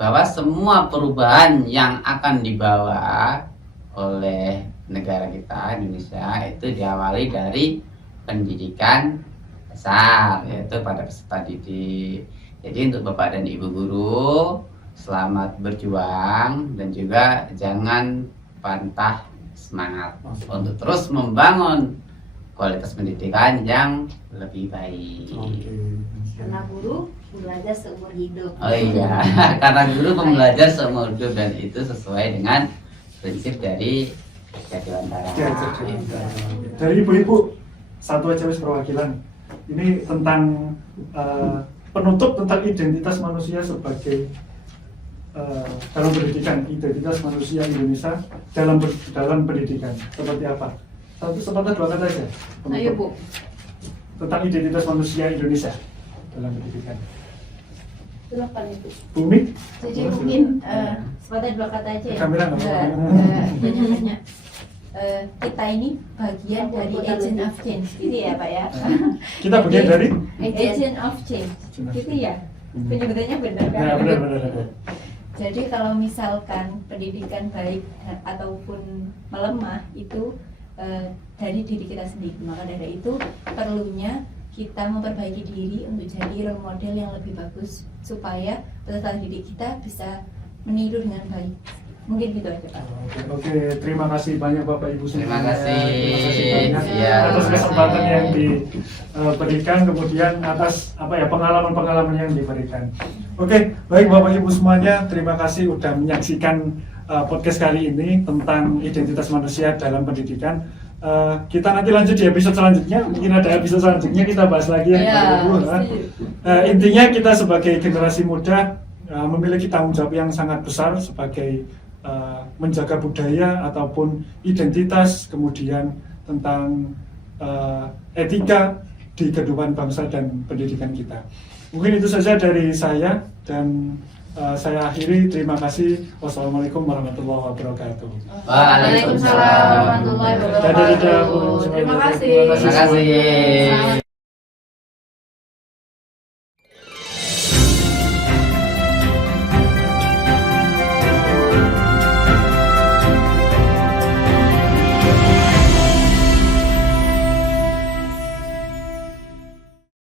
bahwa semua perubahan yang akan dibawa oleh negara kita Indonesia itu diawali dari pendidikan dasar, yaitu pada peserta didik. Jadi untuk Bapak dan Ibu guru, selamat berjuang dan juga jangan pantah semangat untuk terus membangun kualitas pendidikan yang lebih baik. Karena guru belajar seumur hidup. Oh iya, karena guru pembelajar seumur hidup dan itu sesuai dengan prinsip dari Dewantara. Dari ibu-ibu, satu aja wis perwakilan. Ini tentang penutup tentang identitas manusia sebagai dalam pendidikan, identitas manusia Indonesia dalam pendidikan seperti apa? Sepatah 2 kata aja. Ayo Bu. Tentang identitas manusia Indonesia dalam pendidikan. Silakan Ibu. Bumi? Jadi mungkin sepatah 2 kata aja ya. Kamera nggak Nggak, apa-apa. hanya kita ini bagian dari agent of change, gitu ya Pak ya. Kita bagian dari? Agent of change, gitu ya. Penyebutannya benar kan? Ya, benar. Jadi kalau misalkan pendidikan baik ataupun melemah itu dari diri kita sendiri. Maka dari itu perlunya kita memperbaiki diri untuk jadi role model yang lebih bagus supaya peserta didik kita bisa meniru dengan baik. Mungkin gitu aja Pak. Oke, terima kasih banyak Bapak Ibu Terima semuanya. kasih. Terima kasih Iya, banyak atas terima kesempatan kasih. yang diberikan, kemudian atas pengalaman-pengalaman yang diberikan. Oke, baik Bapak Ibu semuanya, terima kasih sudah menyaksikan podcast kali ini tentang identitas manusia dalam pendidikan. Kita nanti lanjut di episode selanjutnya. Mungkin ada episode selanjutnya kita bahas lagi yang Iya, baru. Intinya kita sebagai generasi muda memiliki tanggung jawab yang sangat besar sebagai menjaga budaya ataupun identitas, kemudian tentang etika di kehidupan bangsa dan pendidikan kita. Mungkin itu saja dari saya dan saya akhiri. Terima kasih. Wassalamualaikum warahmatullahi wabarakatuh. Waalaikumsalam warahmatullahi wabarakatuh. Dadah, dadah, Bu. Terima kasih. Terima kasih.